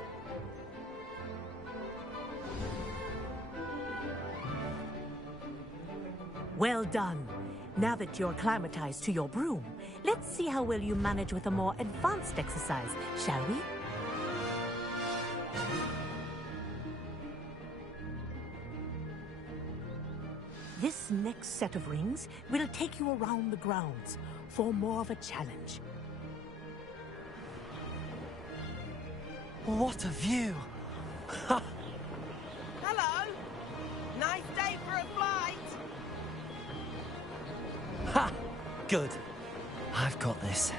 Well done. Now that you're acclimatized to your broom, let's see how well you manage with a more advanced exercise, shall we? This next set of rings will take you around the grounds for more of a challenge. What a view! Hello! Nice day for a flight! Ha! Good. I've got this.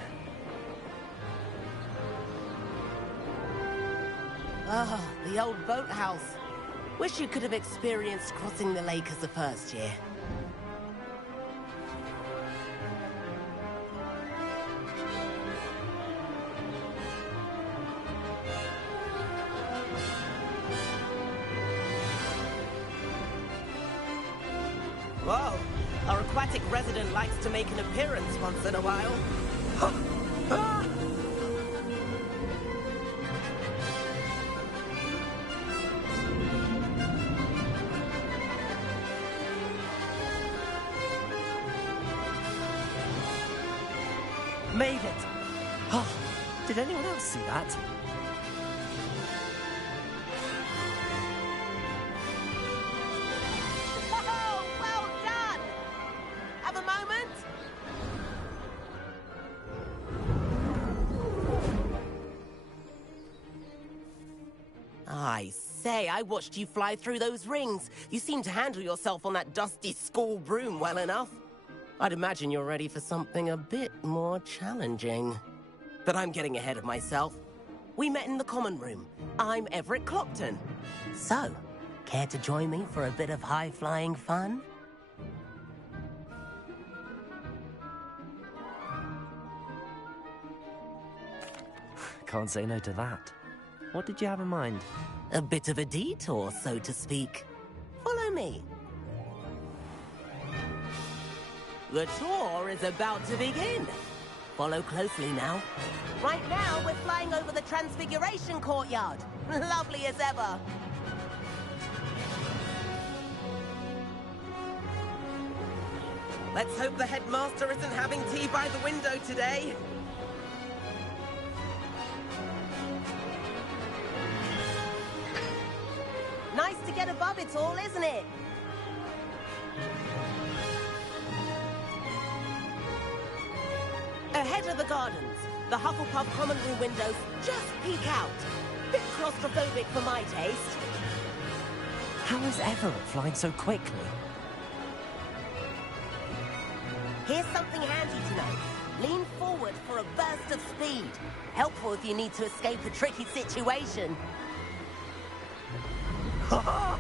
Ah, the old boathouse. Wish you could have experienced crossing the lake as a first year. Whoa, our aquatic resident likes to make an appearance once in a while. Made it! Oh, did anyone else see that? Oh, well done! Have a moment? I say, I watched you fly through those rings. You seem to handle yourself on that dusty school broom well enough. I'd imagine you're ready for something a bit more challenging. But I'm getting ahead of myself. We met in the common room. I'm Everett Clopton. So, care to join me for a bit of high-flying fun? Can't say no to that. What did you have in mind? A bit of a detour, so to speak. Follow me. The tour is about to begin. Follow closely now. Right now, we're flying over the Transfiguration Courtyard. Lovely as ever. Let's hope the headmaster isn't having tea by the window today. Nice to get above it all, isn't it? Ahead of the gardens, the Hufflepuff common room windows just peek out. Bit claustrophobic for my taste. How is Everett flying so quickly? Here's something handy to know. Lean forward for a burst of speed. Helpful if you need to escape a tricky situation. Ha!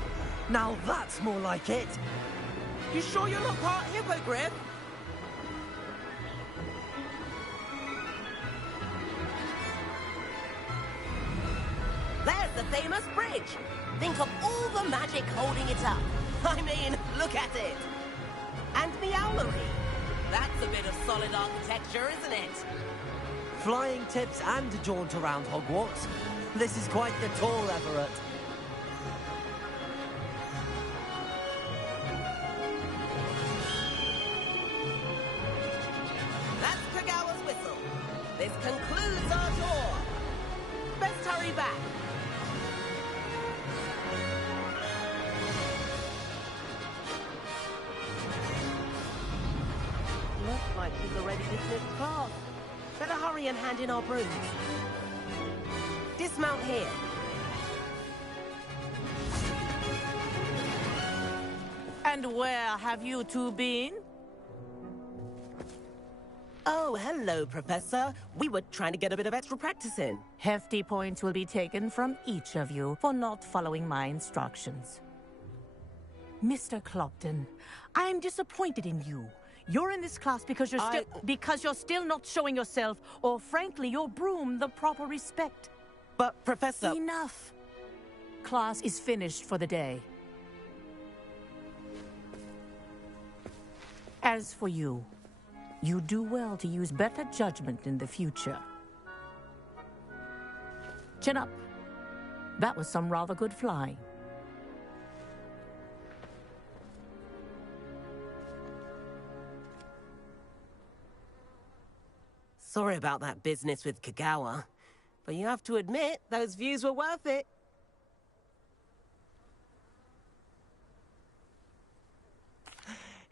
Now that's more like it! You sure you're not part hippogriff? There's the famous bridge. Think of all the magic holding it up. I mean, look at it. And the owlery. That's a bit of solid architecture, isn't it? Flying tips and a jaunt around Hogwarts. This is quite the tour, Everett. Hurry back! Looks like she's already dismissed class. Better hurry and hand in our brooms. Dismount here. And where have you two been? Oh, hello, Professor. We were trying to get a bit of extra practice in. Hefty points will be taken from each of you for not following my instructions. Mr. Clopton, I am disappointed in you. You're in this class because you're still not showing yourself, or frankly, your broom the proper respect. But, Professor... Enough. Class is finished for the day. As for you, you do well to use better judgment in the future. Chin up. That was some rather good flying. Sorry about that business with Kagawa, but you have to admit, those views were worth it.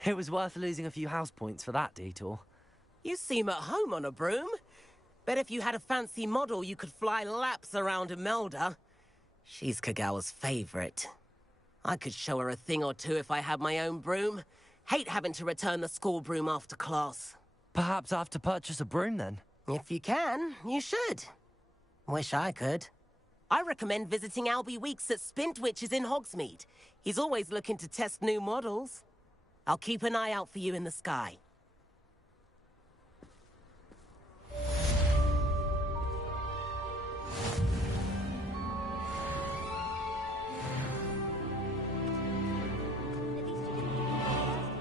It was worth losing a few house points for that detour. You seem at home on a broom. Bet if you had a fancy model, you could fly laps around Imelda. She's Kagawa's favorite. I could show her a thing or two if I had my own broom. Hate having to return the school broom after class. Perhaps I have to purchase a broom then? If you can, you should. Wish I could. I recommend visiting Albie Weeks at Spintwitches in Hogsmeade. He's always looking to test new models. I'll keep an eye out for you in the sky.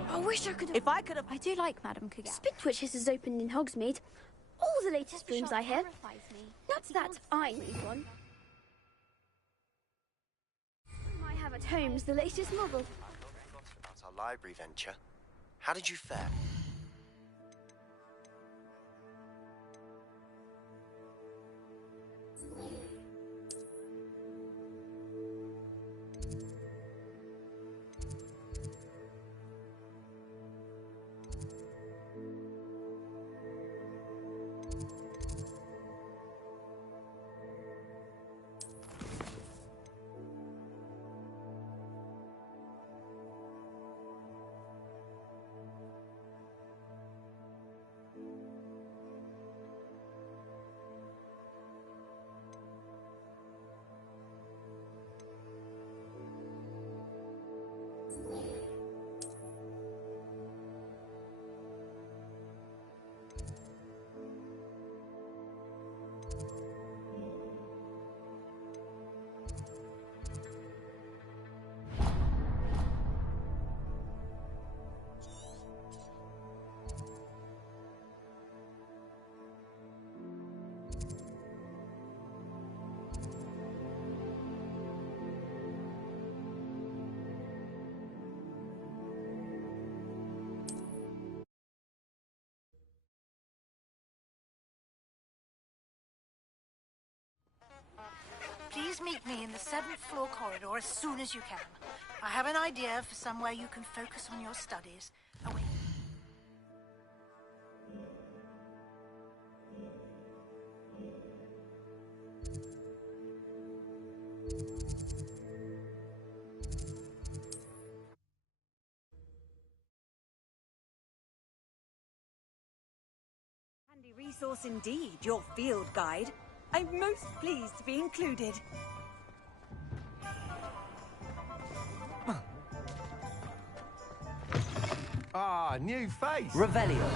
I wish I could have... If I could have... I do like Madame Kagawa. Spintwitches has opened in Hogsmeade. All the latest brooms, I hear. Not that I need one. I have at home's the latest model. About our library venture. How did you fare? Please meet me in the 7th floor corridor as soon as you can. I have an idea for somewhere you can focus on your studies. Away. Handy resource indeed, your field guide. I'm most pleased to be included. Ah, new face. Revelio.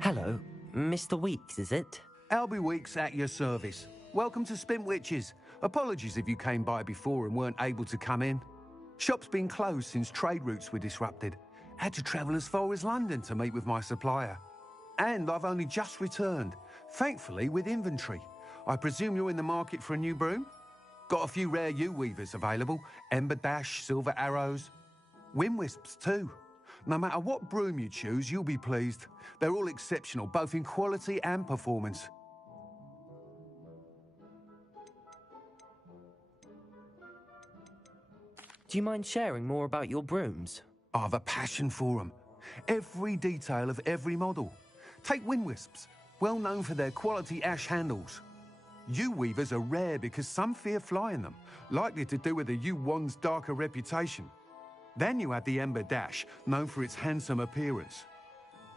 Hello, Mr. Weeks, is it? Albie Weeks at your service. Welcome to Spintwitches. Apologies if you came by before and weren't able to come in. Shop's been closed since trade routes were disrupted. Had to travel as far as London to meet with my supplier. And I've only just returned, thankfully with inventory. I presume you're in the market for a new broom? Got a few rare yew weavers available, Ember Dash, Silver Arrows, Wind Wisps too. No matter what broom you choose, you'll be pleased. They're all exceptional, both in quality and performance. Do you mind sharing more about your brooms? I've a passion for them. Every detail of every model. Take wind wisps, well known for their quality ash handles. Yew weavers are rare because some fear flying them, likely to do with the yew wand's darker reputation. Then you have the Ember Dash, known for its handsome appearance.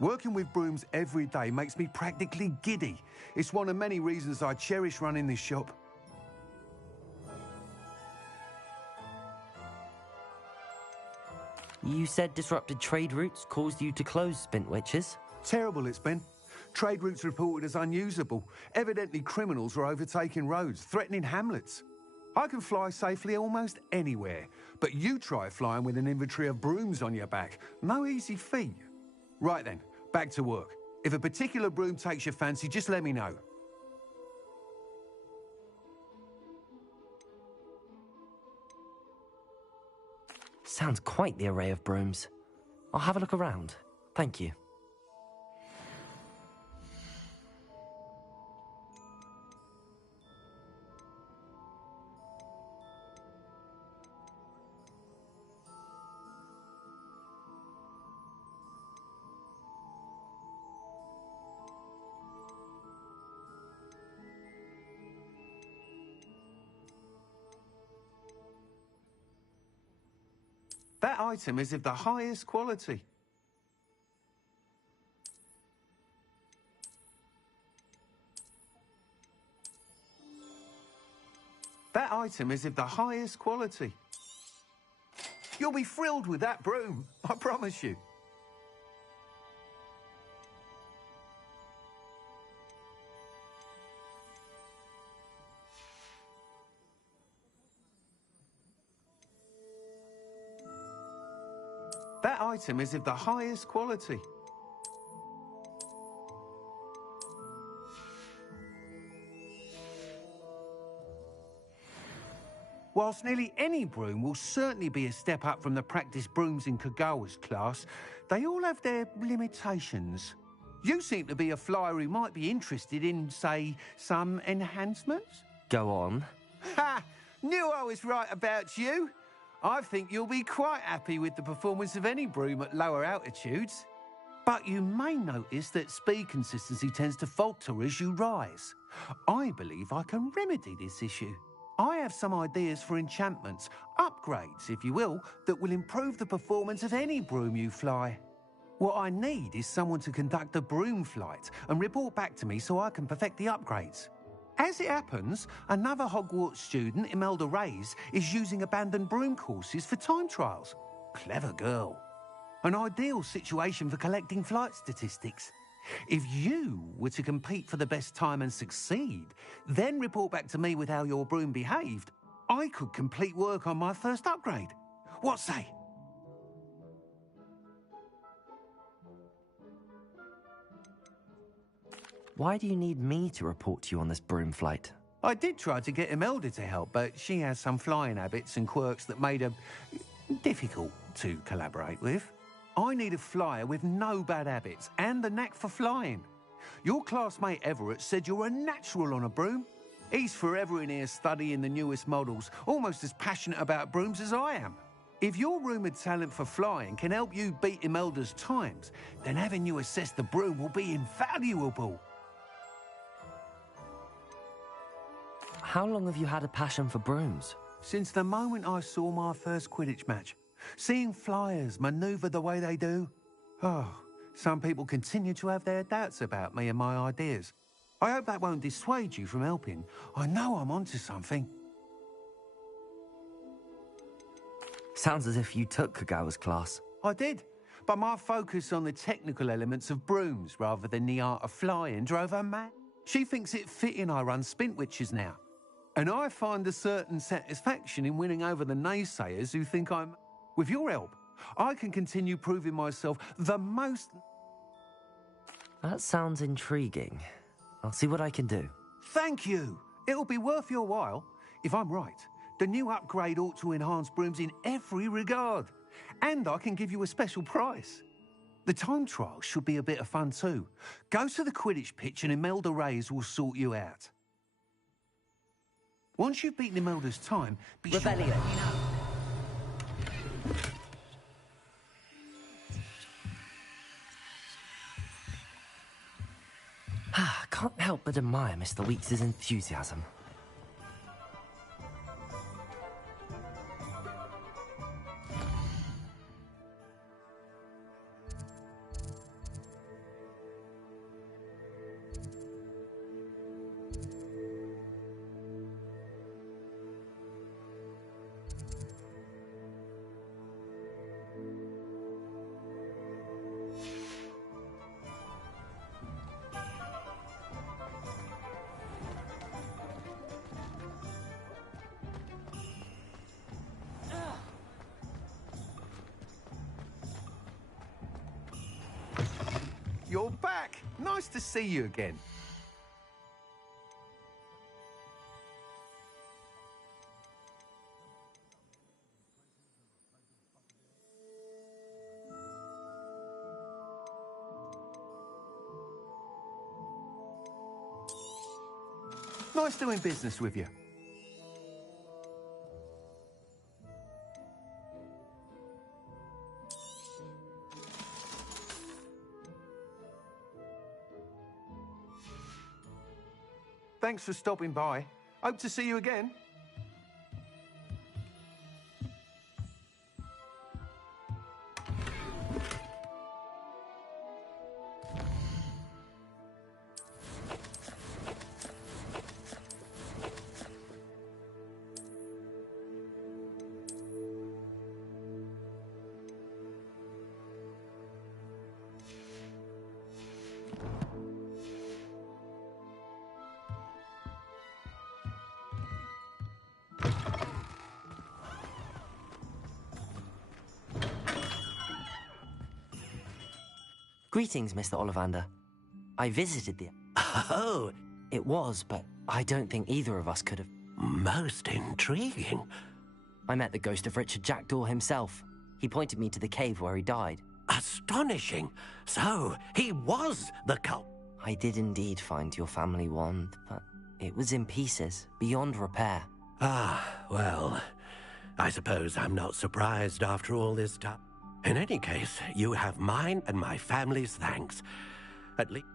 Working with brooms every day makes me practically giddy. It's one of many reasons I cherish running this shop. You said disrupted trade routes caused you to close Spintwitches? Terrible it's been. Trade routes reported as unusable. Evidently criminals were overtaking roads, threatening hamlets. I can fly safely almost anywhere, but you try flying with an inventory of brooms on your back. No easy feat. Right then, back to work. If a particular broom takes your fancy, just let me know. Sounds quite the array of brooms. I'll have a look around. Thank you. That item is of the highest quality. That item is of the highest quality. You'll be thrilled with that broom, I promise you. That item is of the highest quality. Whilst nearly any broom will certainly be a step up from the practice brooms in Kagawa's class, they all have their limitations. You seem to be a flyer who might be interested in, say, some enhancements? Go on. Ha! Knew I was right about you. I think you'll be quite happy with the performance of any broom at lower altitudes. But you may notice that speed consistency tends to falter as you rise. I believe I can remedy this issue. I have some ideas for enchantments, upgrades, if you will, that will improve the performance of any broom you fly. What I need is someone to conduct a broom flight and report back to me so I can perfect the upgrades. As it happens, another Hogwarts student, Imelda Reyes, is using abandoned broom courses for time trials. Clever girl. An ideal situation for collecting flight statistics. If you were to compete for the best time and succeed, then report back to me with how your broom behaved, I could complete work on my first upgrade. What say? Why do you need me to report to you on this broom flight? I did try to get Imelda to help, but she has some flying habits and quirks that made her difficult to collaborate with. I need a flyer with no bad habits and the knack for flying. Your classmate Everett said you're a natural on a broom. He's forever in here studying the newest models, almost as passionate about brooms as I am. If your rumoured talent for flying can help you beat Imelda's times, then having you assess the broom will be invaluable. How long have you had a passion for brooms? Since the moment I saw my first Quidditch match. Seeing flyers manoeuvre the way they do. Oh, some people continue to have their doubts about me and my ideas. I hope that won't dissuade you from helping. I know I'm onto something. Sounds as if you took Kagawa's class. I did, but my focus on the technical elements of brooms rather than the art of flying drove her mad. She thinks it fitting I run Spintwitches now. And I find a certain satisfaction in winning over the naysayers who think I'm... With your help, I can continue proving myself the most... That sounds intriguing. I'll see what I can do. Thank you. It'll be worth your while. If I'm right, the new upgrade ought to enhance brooms in every regard. And I can give you a special price. The time trial should be a bit of fun too. Go to the Quidditch pitch and Imelda Reyes will sort you out. Once you've beaten Imelda's time, be sure... Rebellion. Can't help but admire Mr. Weeks' enthusiasm. You're back! Nice to see you again. Nice doing business with you. Thanks for stopping by. Hope to see you again. Greetings, Mr. Ollivander. I visited the... Oh! It was, but I don't think either of us could have... Most intriguing. I met the ghost of Richard Jackdaw himself. He pointed me to the cave where he died. Astonishing! So, he was the cult... I did indeed find your family wand, but it was in pieces, beyond repair. Ah, well, I suppose I'm not surprised after all this time. In any case, you have mine and my family's thanks. At least...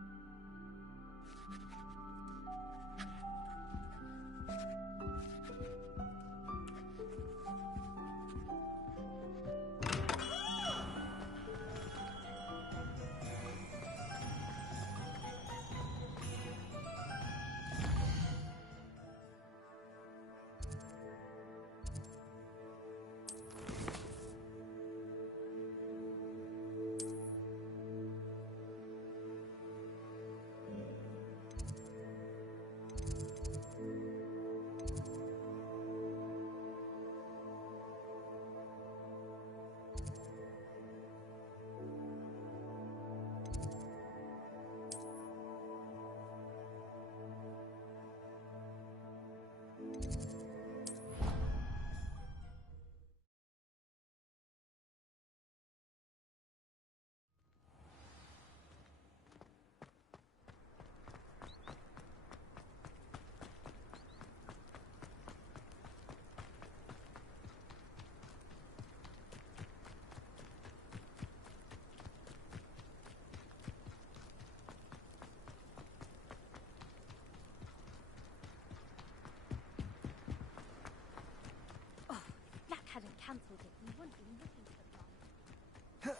Hadn't cancelled it, we wouldn't be looking for John.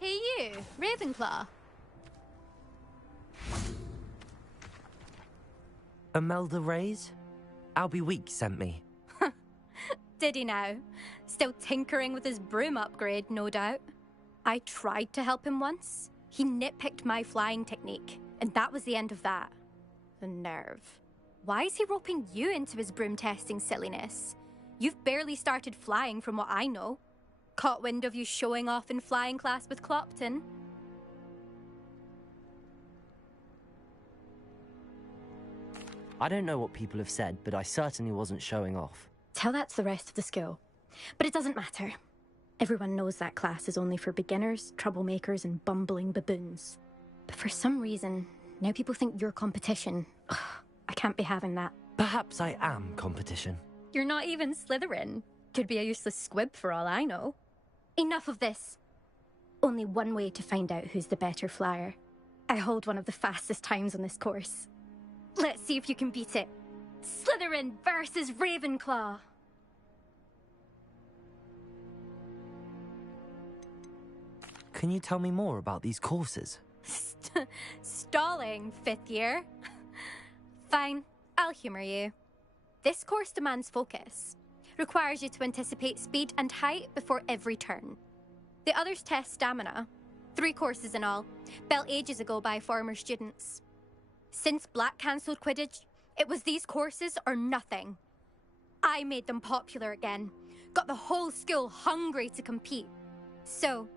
Hey you, Ravenclaw. Imelda Reyes? Albie Weeks sent me. Did he now? Still tinkering with his broom upgrade, no doubt. I tried to help him once. He nitpicked my flying technique, and that was the end of that. The nerve. Why is he roping you into his broom testing silliness? You've barely started flying from what I know. Caught wind of you showing off in flying class with Clopton? I don't know what people have said, but I certainly wasn't showing off. Tell that to the rest of the school. But it doesn't matter. Everyone knows that class is only for beginners, troublemakers, and bumbling baboons. But for some reason, now people think you're competition. Ugh, I can't be having that. Perhaps I am competition. You're not even Slytherin. Could be a useless squib for all I know. Enough of this. Only one way to find out who's the better flyer. I hold one of the fastest times on this course. Let's see if you can beat it. Slytherin versus Ravenclaw. Can you tell me more about these courses? Stalling, 5th year. Fine, I'll humor you. This course demands focus. Requires you to anticipate speed and height before every turn. The others test stamina. 3 courses in all, built ages ago by former students. Since Black cancelled Quidditch, it was these courses or nothing. I made them popular again. Got the whole school hungry to compete. So,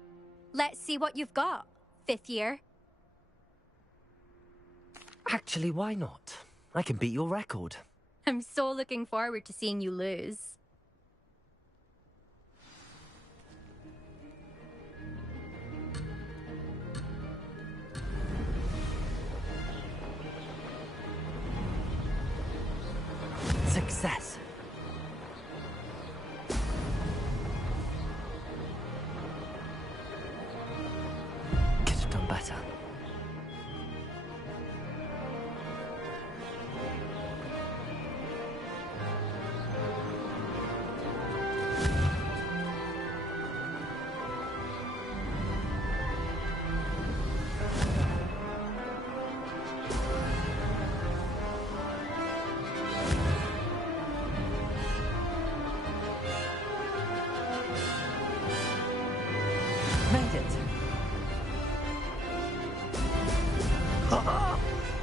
let's see what you've got, 5th year. Actually, why not? I can beat your record. I'm so looking forward to seeing you lose. Success. Could have done better.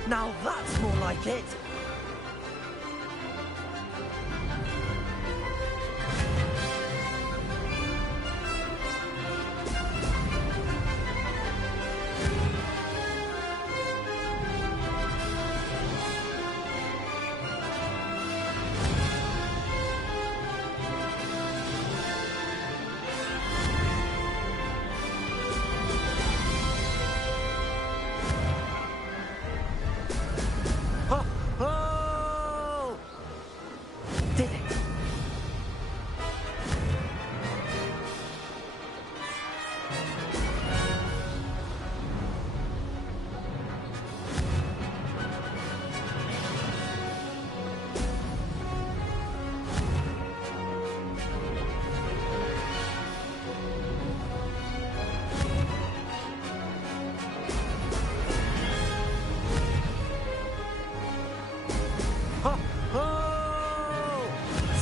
Now that's more like it!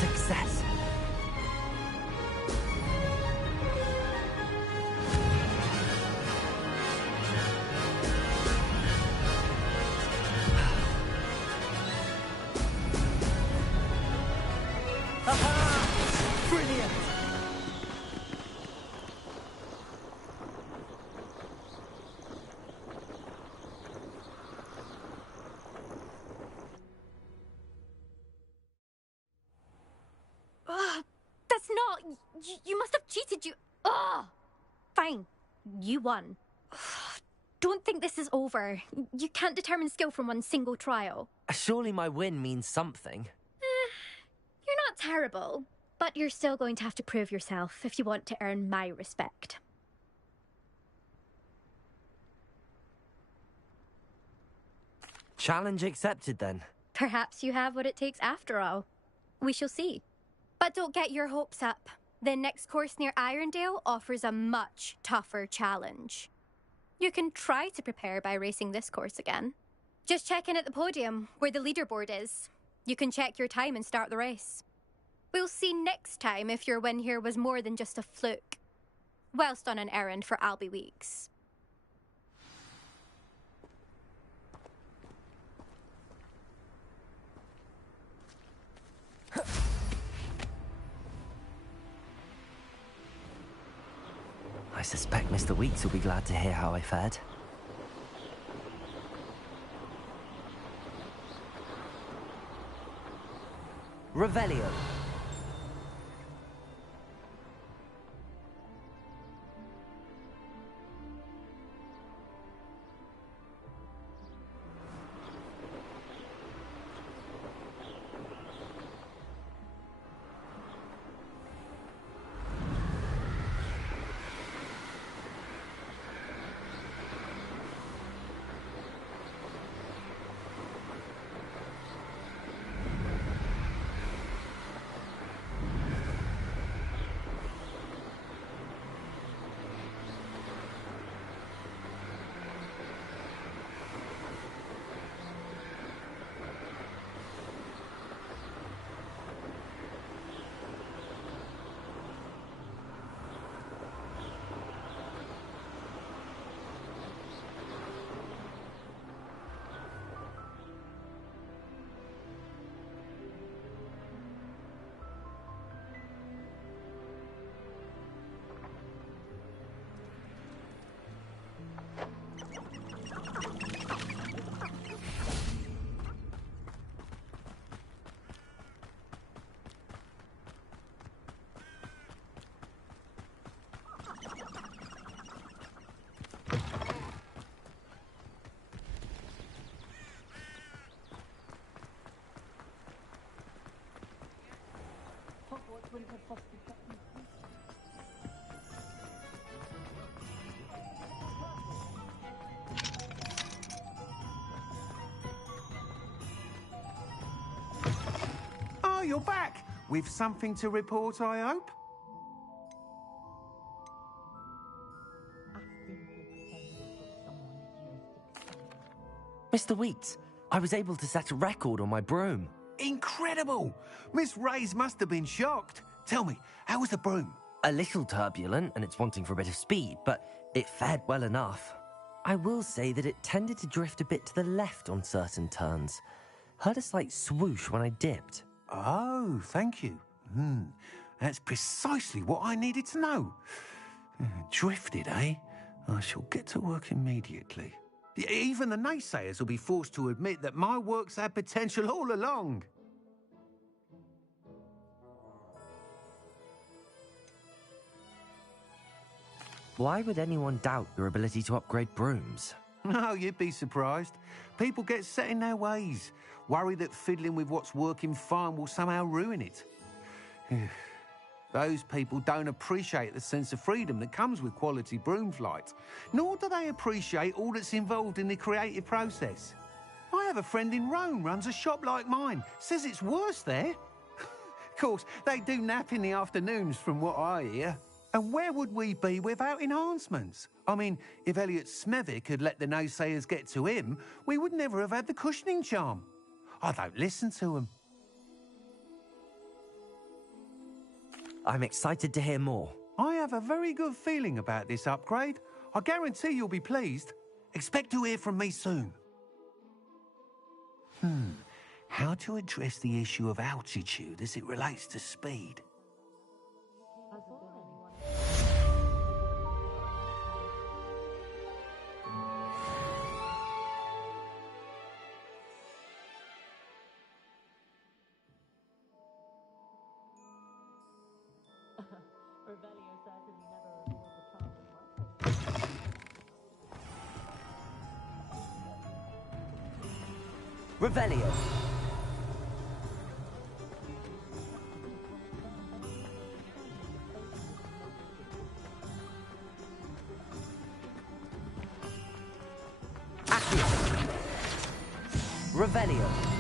Success. Brilliant! That's not... You must have cheated, you... Ugh! Fine. You won. Don't think this is over. You can't determine skill from one single trial. Surely my win means something. You're not terrible, but you're still going to have to prove yourself if you want to earn my respect. Challenge accepted, then. Perhaps you have what it takes after all. We shall see. But don't get your hopes up. The next course near Irondale offers a much tougher challenge. You can try to prepare by racing this course again. Just check in at the podium, where the leaderboard is. You can check your time and start the race. We'll see next time if your win here was more than just a fluke. Whilst on an errand for Albie Weeks. suspect Mr. Weeks will be glad to hear how I fared. Revelio. Oh, you're back! With something to report, I hope? Mr. Weeks, I was able to set a record on my broom. Incredible! Miss Reyes must have been shocked. Tell me, how was the broom? A little turbulent, and it's wanting for a bit of speed, but it fared well enough. I will say that it tended to drift a bit to the left on certain turns. Heard a slight swoosh when I dipped. Oh, thank you. That's precisely what I needed to know. Drifted, eh? I shall get to work immediately. Even the naysayers will be forced to admit that my work's had potential all along. Why would anyone doubt your ability to upgrade brooms? No, you'd be surprised. People get set in their ways, worry that fiddling with what's working fine will somehow ruin it. Those people don't appreciate the sense of freedom that comes with quality broom flight, nor do they appreciate all that's involved in the creative process. I have a friend in Rome runs a shop like mine, says it's worse there. Of course, they do nap in the afternoons from what I hear. And where would we be without enhancements? I mean, if Elliot Smethwick had let the naysayers get to him, we would never have had the cushioning charm. I don't listen to them. I'm excited to hear more. I have a very good feeling about this upgrade. I guarantee you'll be pleased. Expect to hear from me soon. How to address the issue of altitude as it relates to speed? Revelio. Accio. Revelio.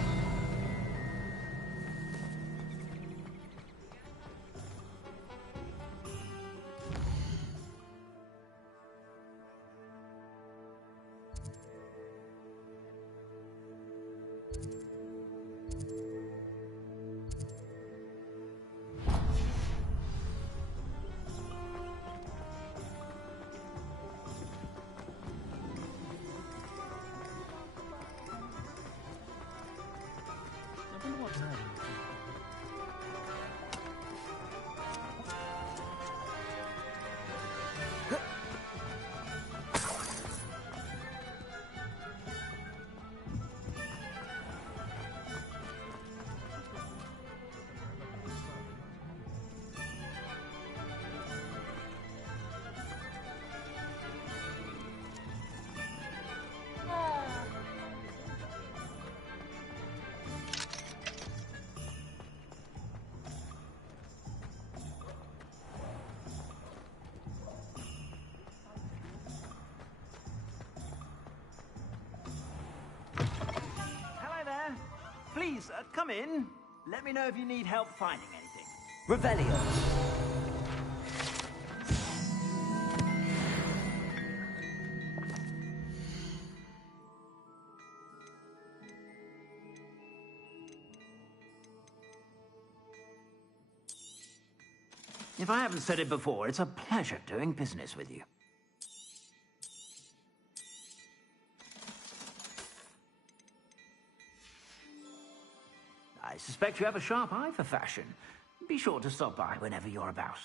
please, come in. Let me know if you need help finding anything. Revelio. If I haven't said it before, it's a pleasure doing business with you. I suspect you have a sharp eye for fashion. Be sure to stop by whenever you're about.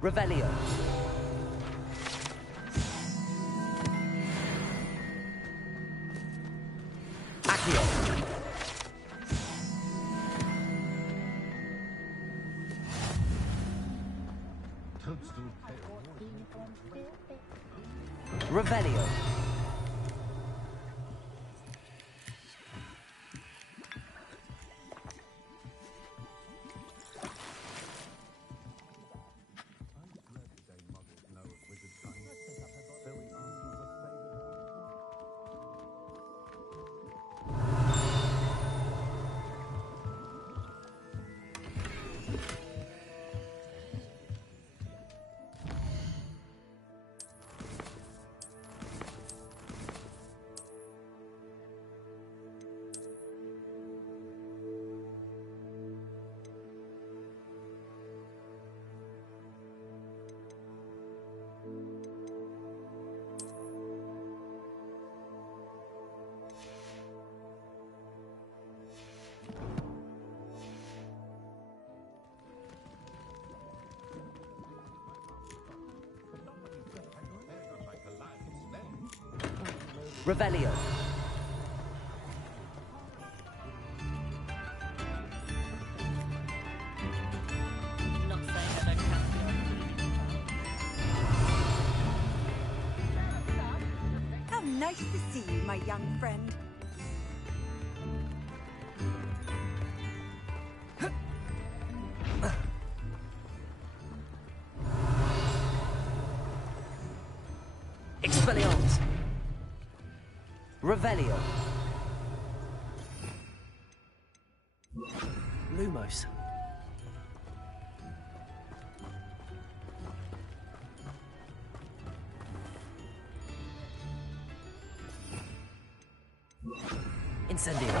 Revelio. Revelio. Revelio. Not saying that I can't be on. How nice to see you, my young friend. Expelliarmus. Revelio. Lumos. Incendio.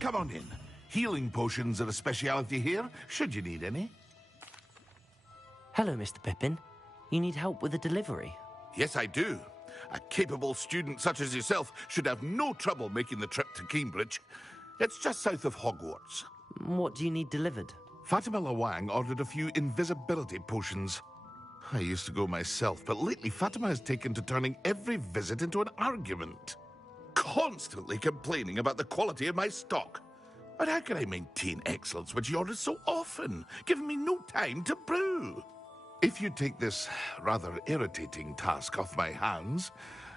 Come on in. Healing potions are a speciality here, should you need any. Hello, Mr. Pippin. You need help with a delivery? Yes, I do. A capable student such as yourself should have no trouble making the trip to Cambridge. It's just south of Hogwarts. What do you need delivered? Fatima Lawang ordered a few invisibility potions. I used to go myself, but lately Fatima has taken to turning every visit into an argument. Constantly complaining about the quality of my stock. But how can I maintain excellence when she orders so often, giving me no time to brew? If you take this rather irritating task off my hands,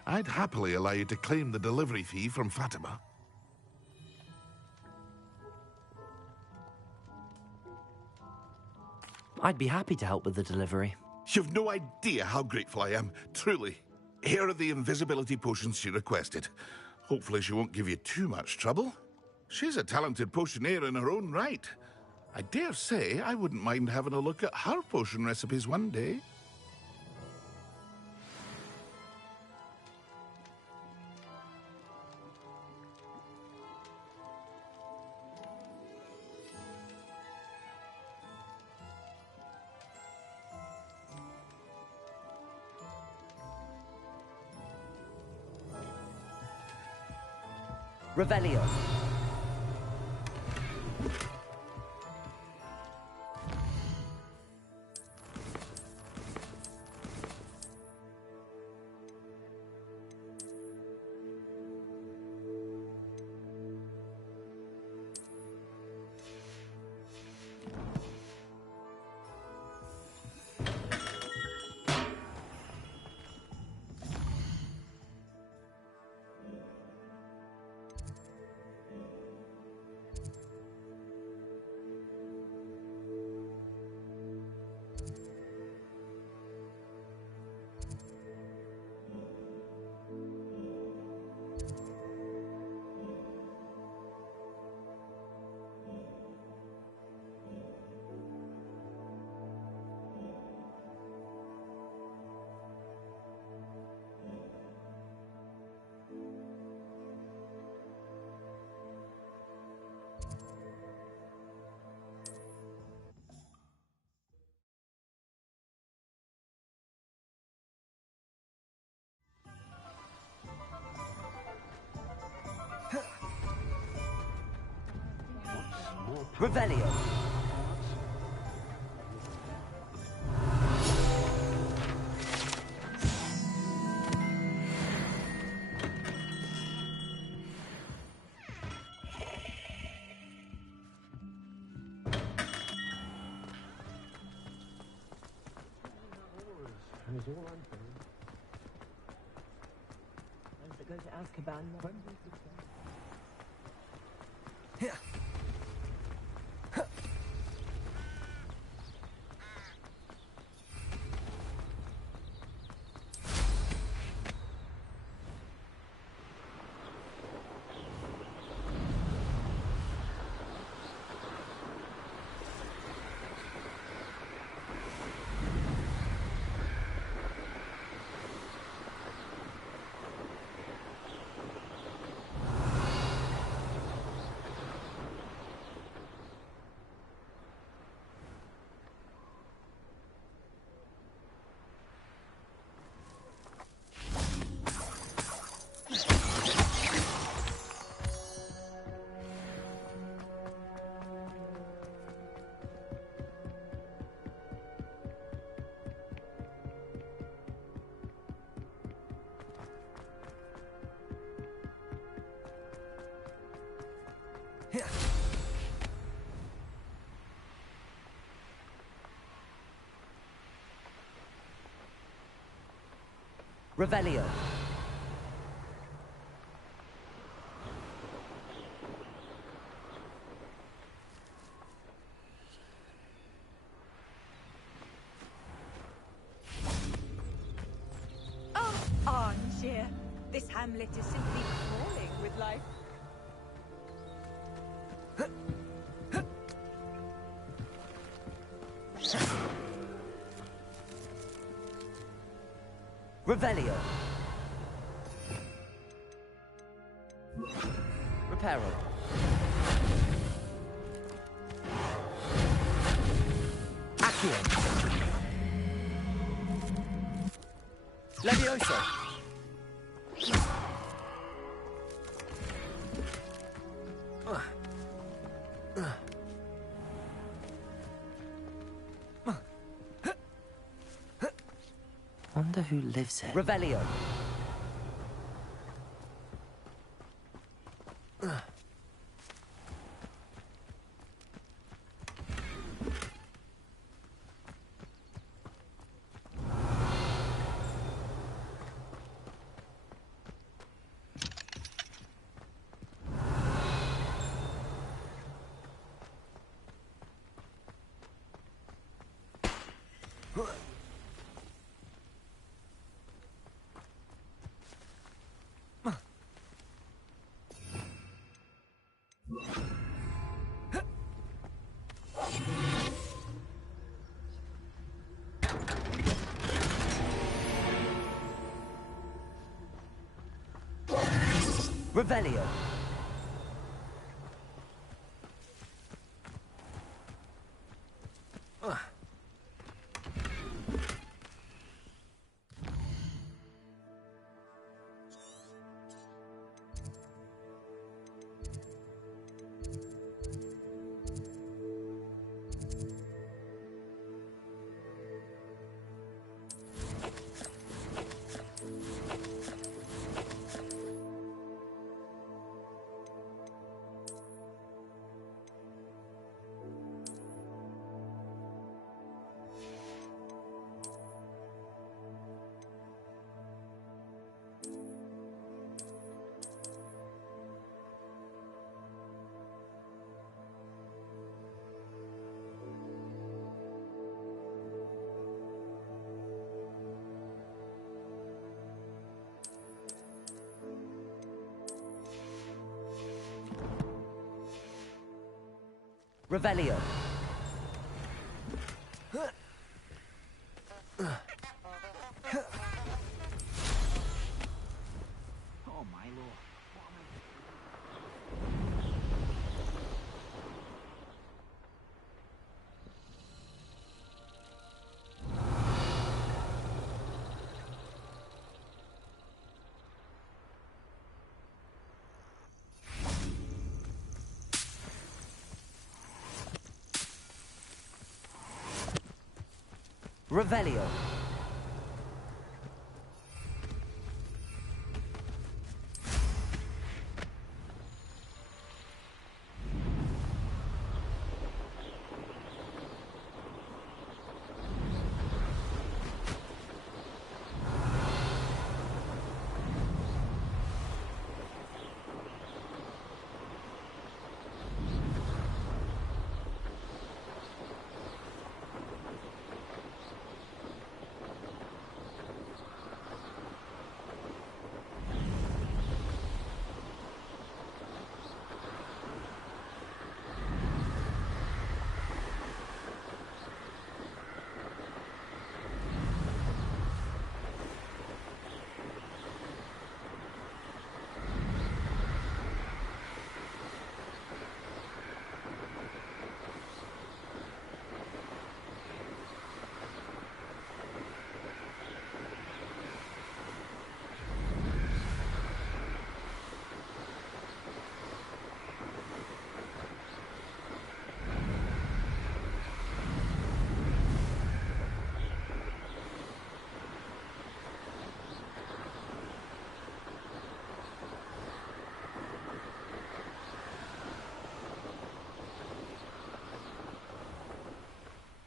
I'd happily allow you to claim the delivery fee from Fatima. I'd be happy to help with the delivery. You've no idea how grateful I am, truly. Here are the invisibility potions she requested. Hopefully she won't give you too much trouble. She's a talented potioneer in her own right. I dare say I wouldn't mind having a look at her potion recipes one day. Revelio. Revelio. Go to Azkaban. Revelio. Oh, armchair. This hamlet is simply crawling with life. Revelio. Reparo. Accio. Levioso. Wonder who lives here. Revelio. Revelio. Revelio. Oh, my lord. Revelio.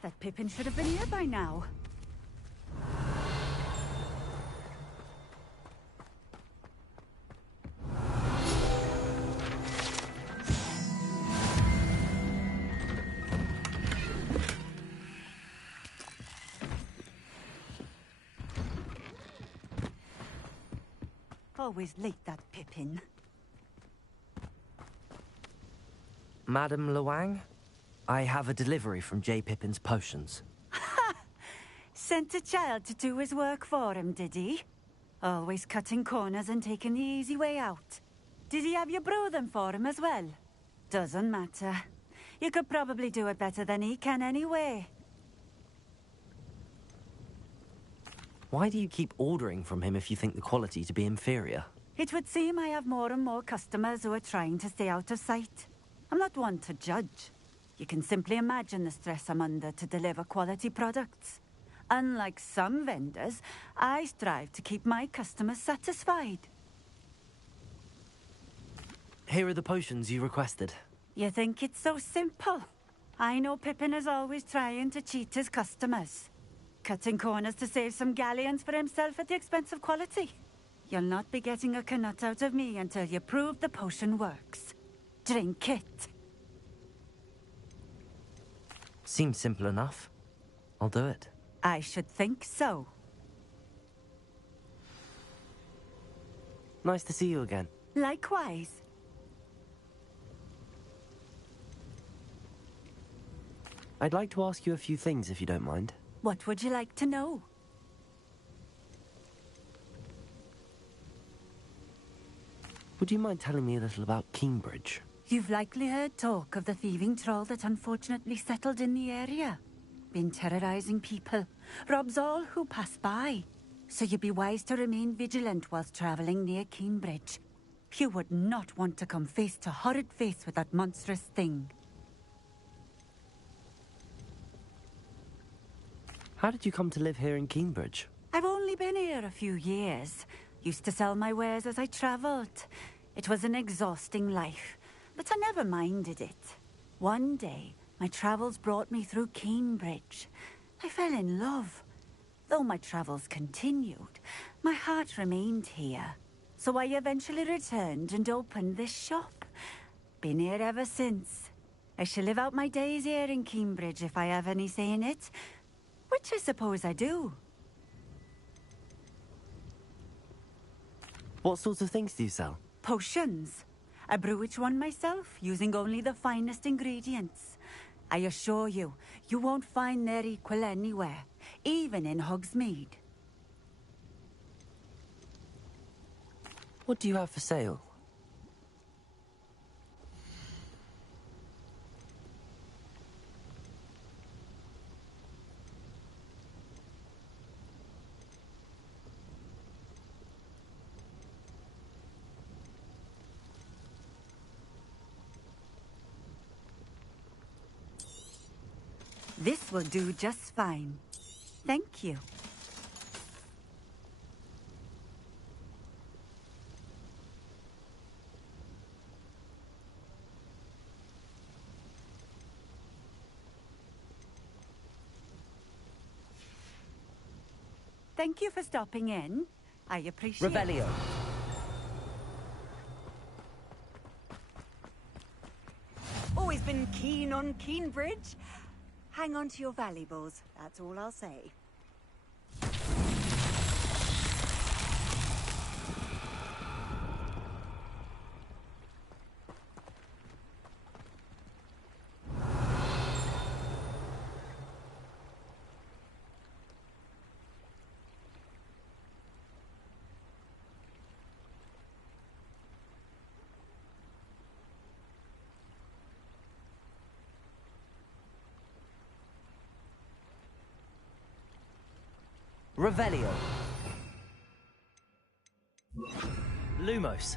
That Pippin should have been here by now. Always late, that Pippin. Madam Luang? I have a delivery from J. Pippin's potions. Sent a child to do his work for him, did he? Always cutting corners and taking the easy way out. Did he have you brew them for him as well? Doesn't matter. You could probably do it better than he can anyway. Why do you keep ordering from him if you think the quality to be inferior? It would seem I have more and more customers who are trying to stay out of sight. I'm not one to judge. You can simply imagine the stress I'm under to deliver quality products. Unlike some vendors, I strive to keep my customers satisfied. Here are the potions you requested. You think it's so simple? I know Pippin is always trying to cheat his customers. Cutting corners to save some galleons for himself at the expense of quality. You'll not be getting a canut out of me until you prove the potion works. Drink it. Seems simple enough. I'll do it. I should think so. Nice to see you again. Likewise. I'd like to ask you a few things, if you don't mind. What would you like to know? Would you mind telling me a little about Cambridge? You've likely heard talk of the thieving troll that unfortunately settled in the area. Been terrorizing people. Robs all who pass by. So you'd be wise to remain vigilant whilst traveling near Cambridge. You would not want to come face to horrid face with that monstrous thing. How did you come to live here in Cambridge? I've only been here a few years. Used to sell my wares as I travelled. It was an exhausting life, but I never minded it. One day, my travels brought me through Cambridge. I fell in love. Though my travels continued, my heart remained here. So I eventually returned and opened this shop. Been here ever since. I shall live out my days here in Cambridge if I have any say in it. Which I suppose I do. What sorts of things do you sell? Potions. I brew each one myself, using only the finest ingredients. I assure you, you won't find their equal anywhere, even in Hogsmeade. What do you have for sale? This will do just fine. Thank you. Thank you for stopping in. I appreciate it. Revelio. Always been keen on Cambridge. Hang on to your valuables, that's all I'll say. Revelio. Lumos.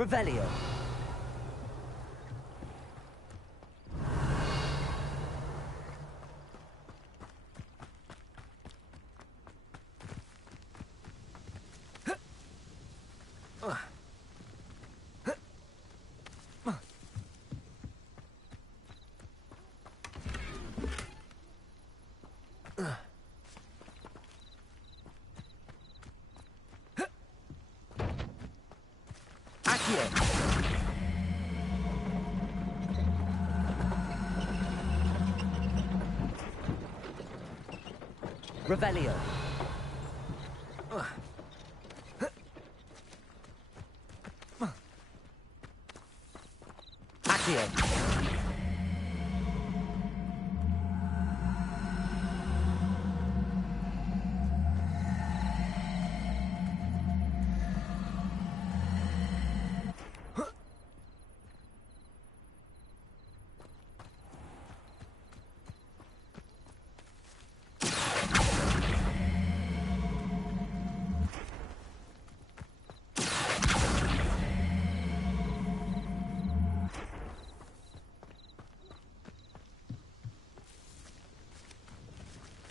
Revelio. Revelio.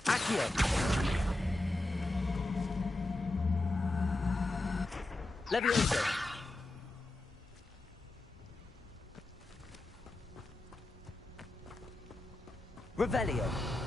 Accio. Levioso. Revelio.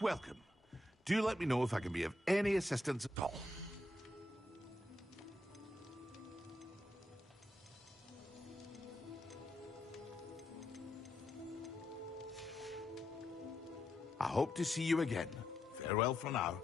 Welcome. Do let me know if I can be of any assistance at all. I hope to see you again. Farewell for now.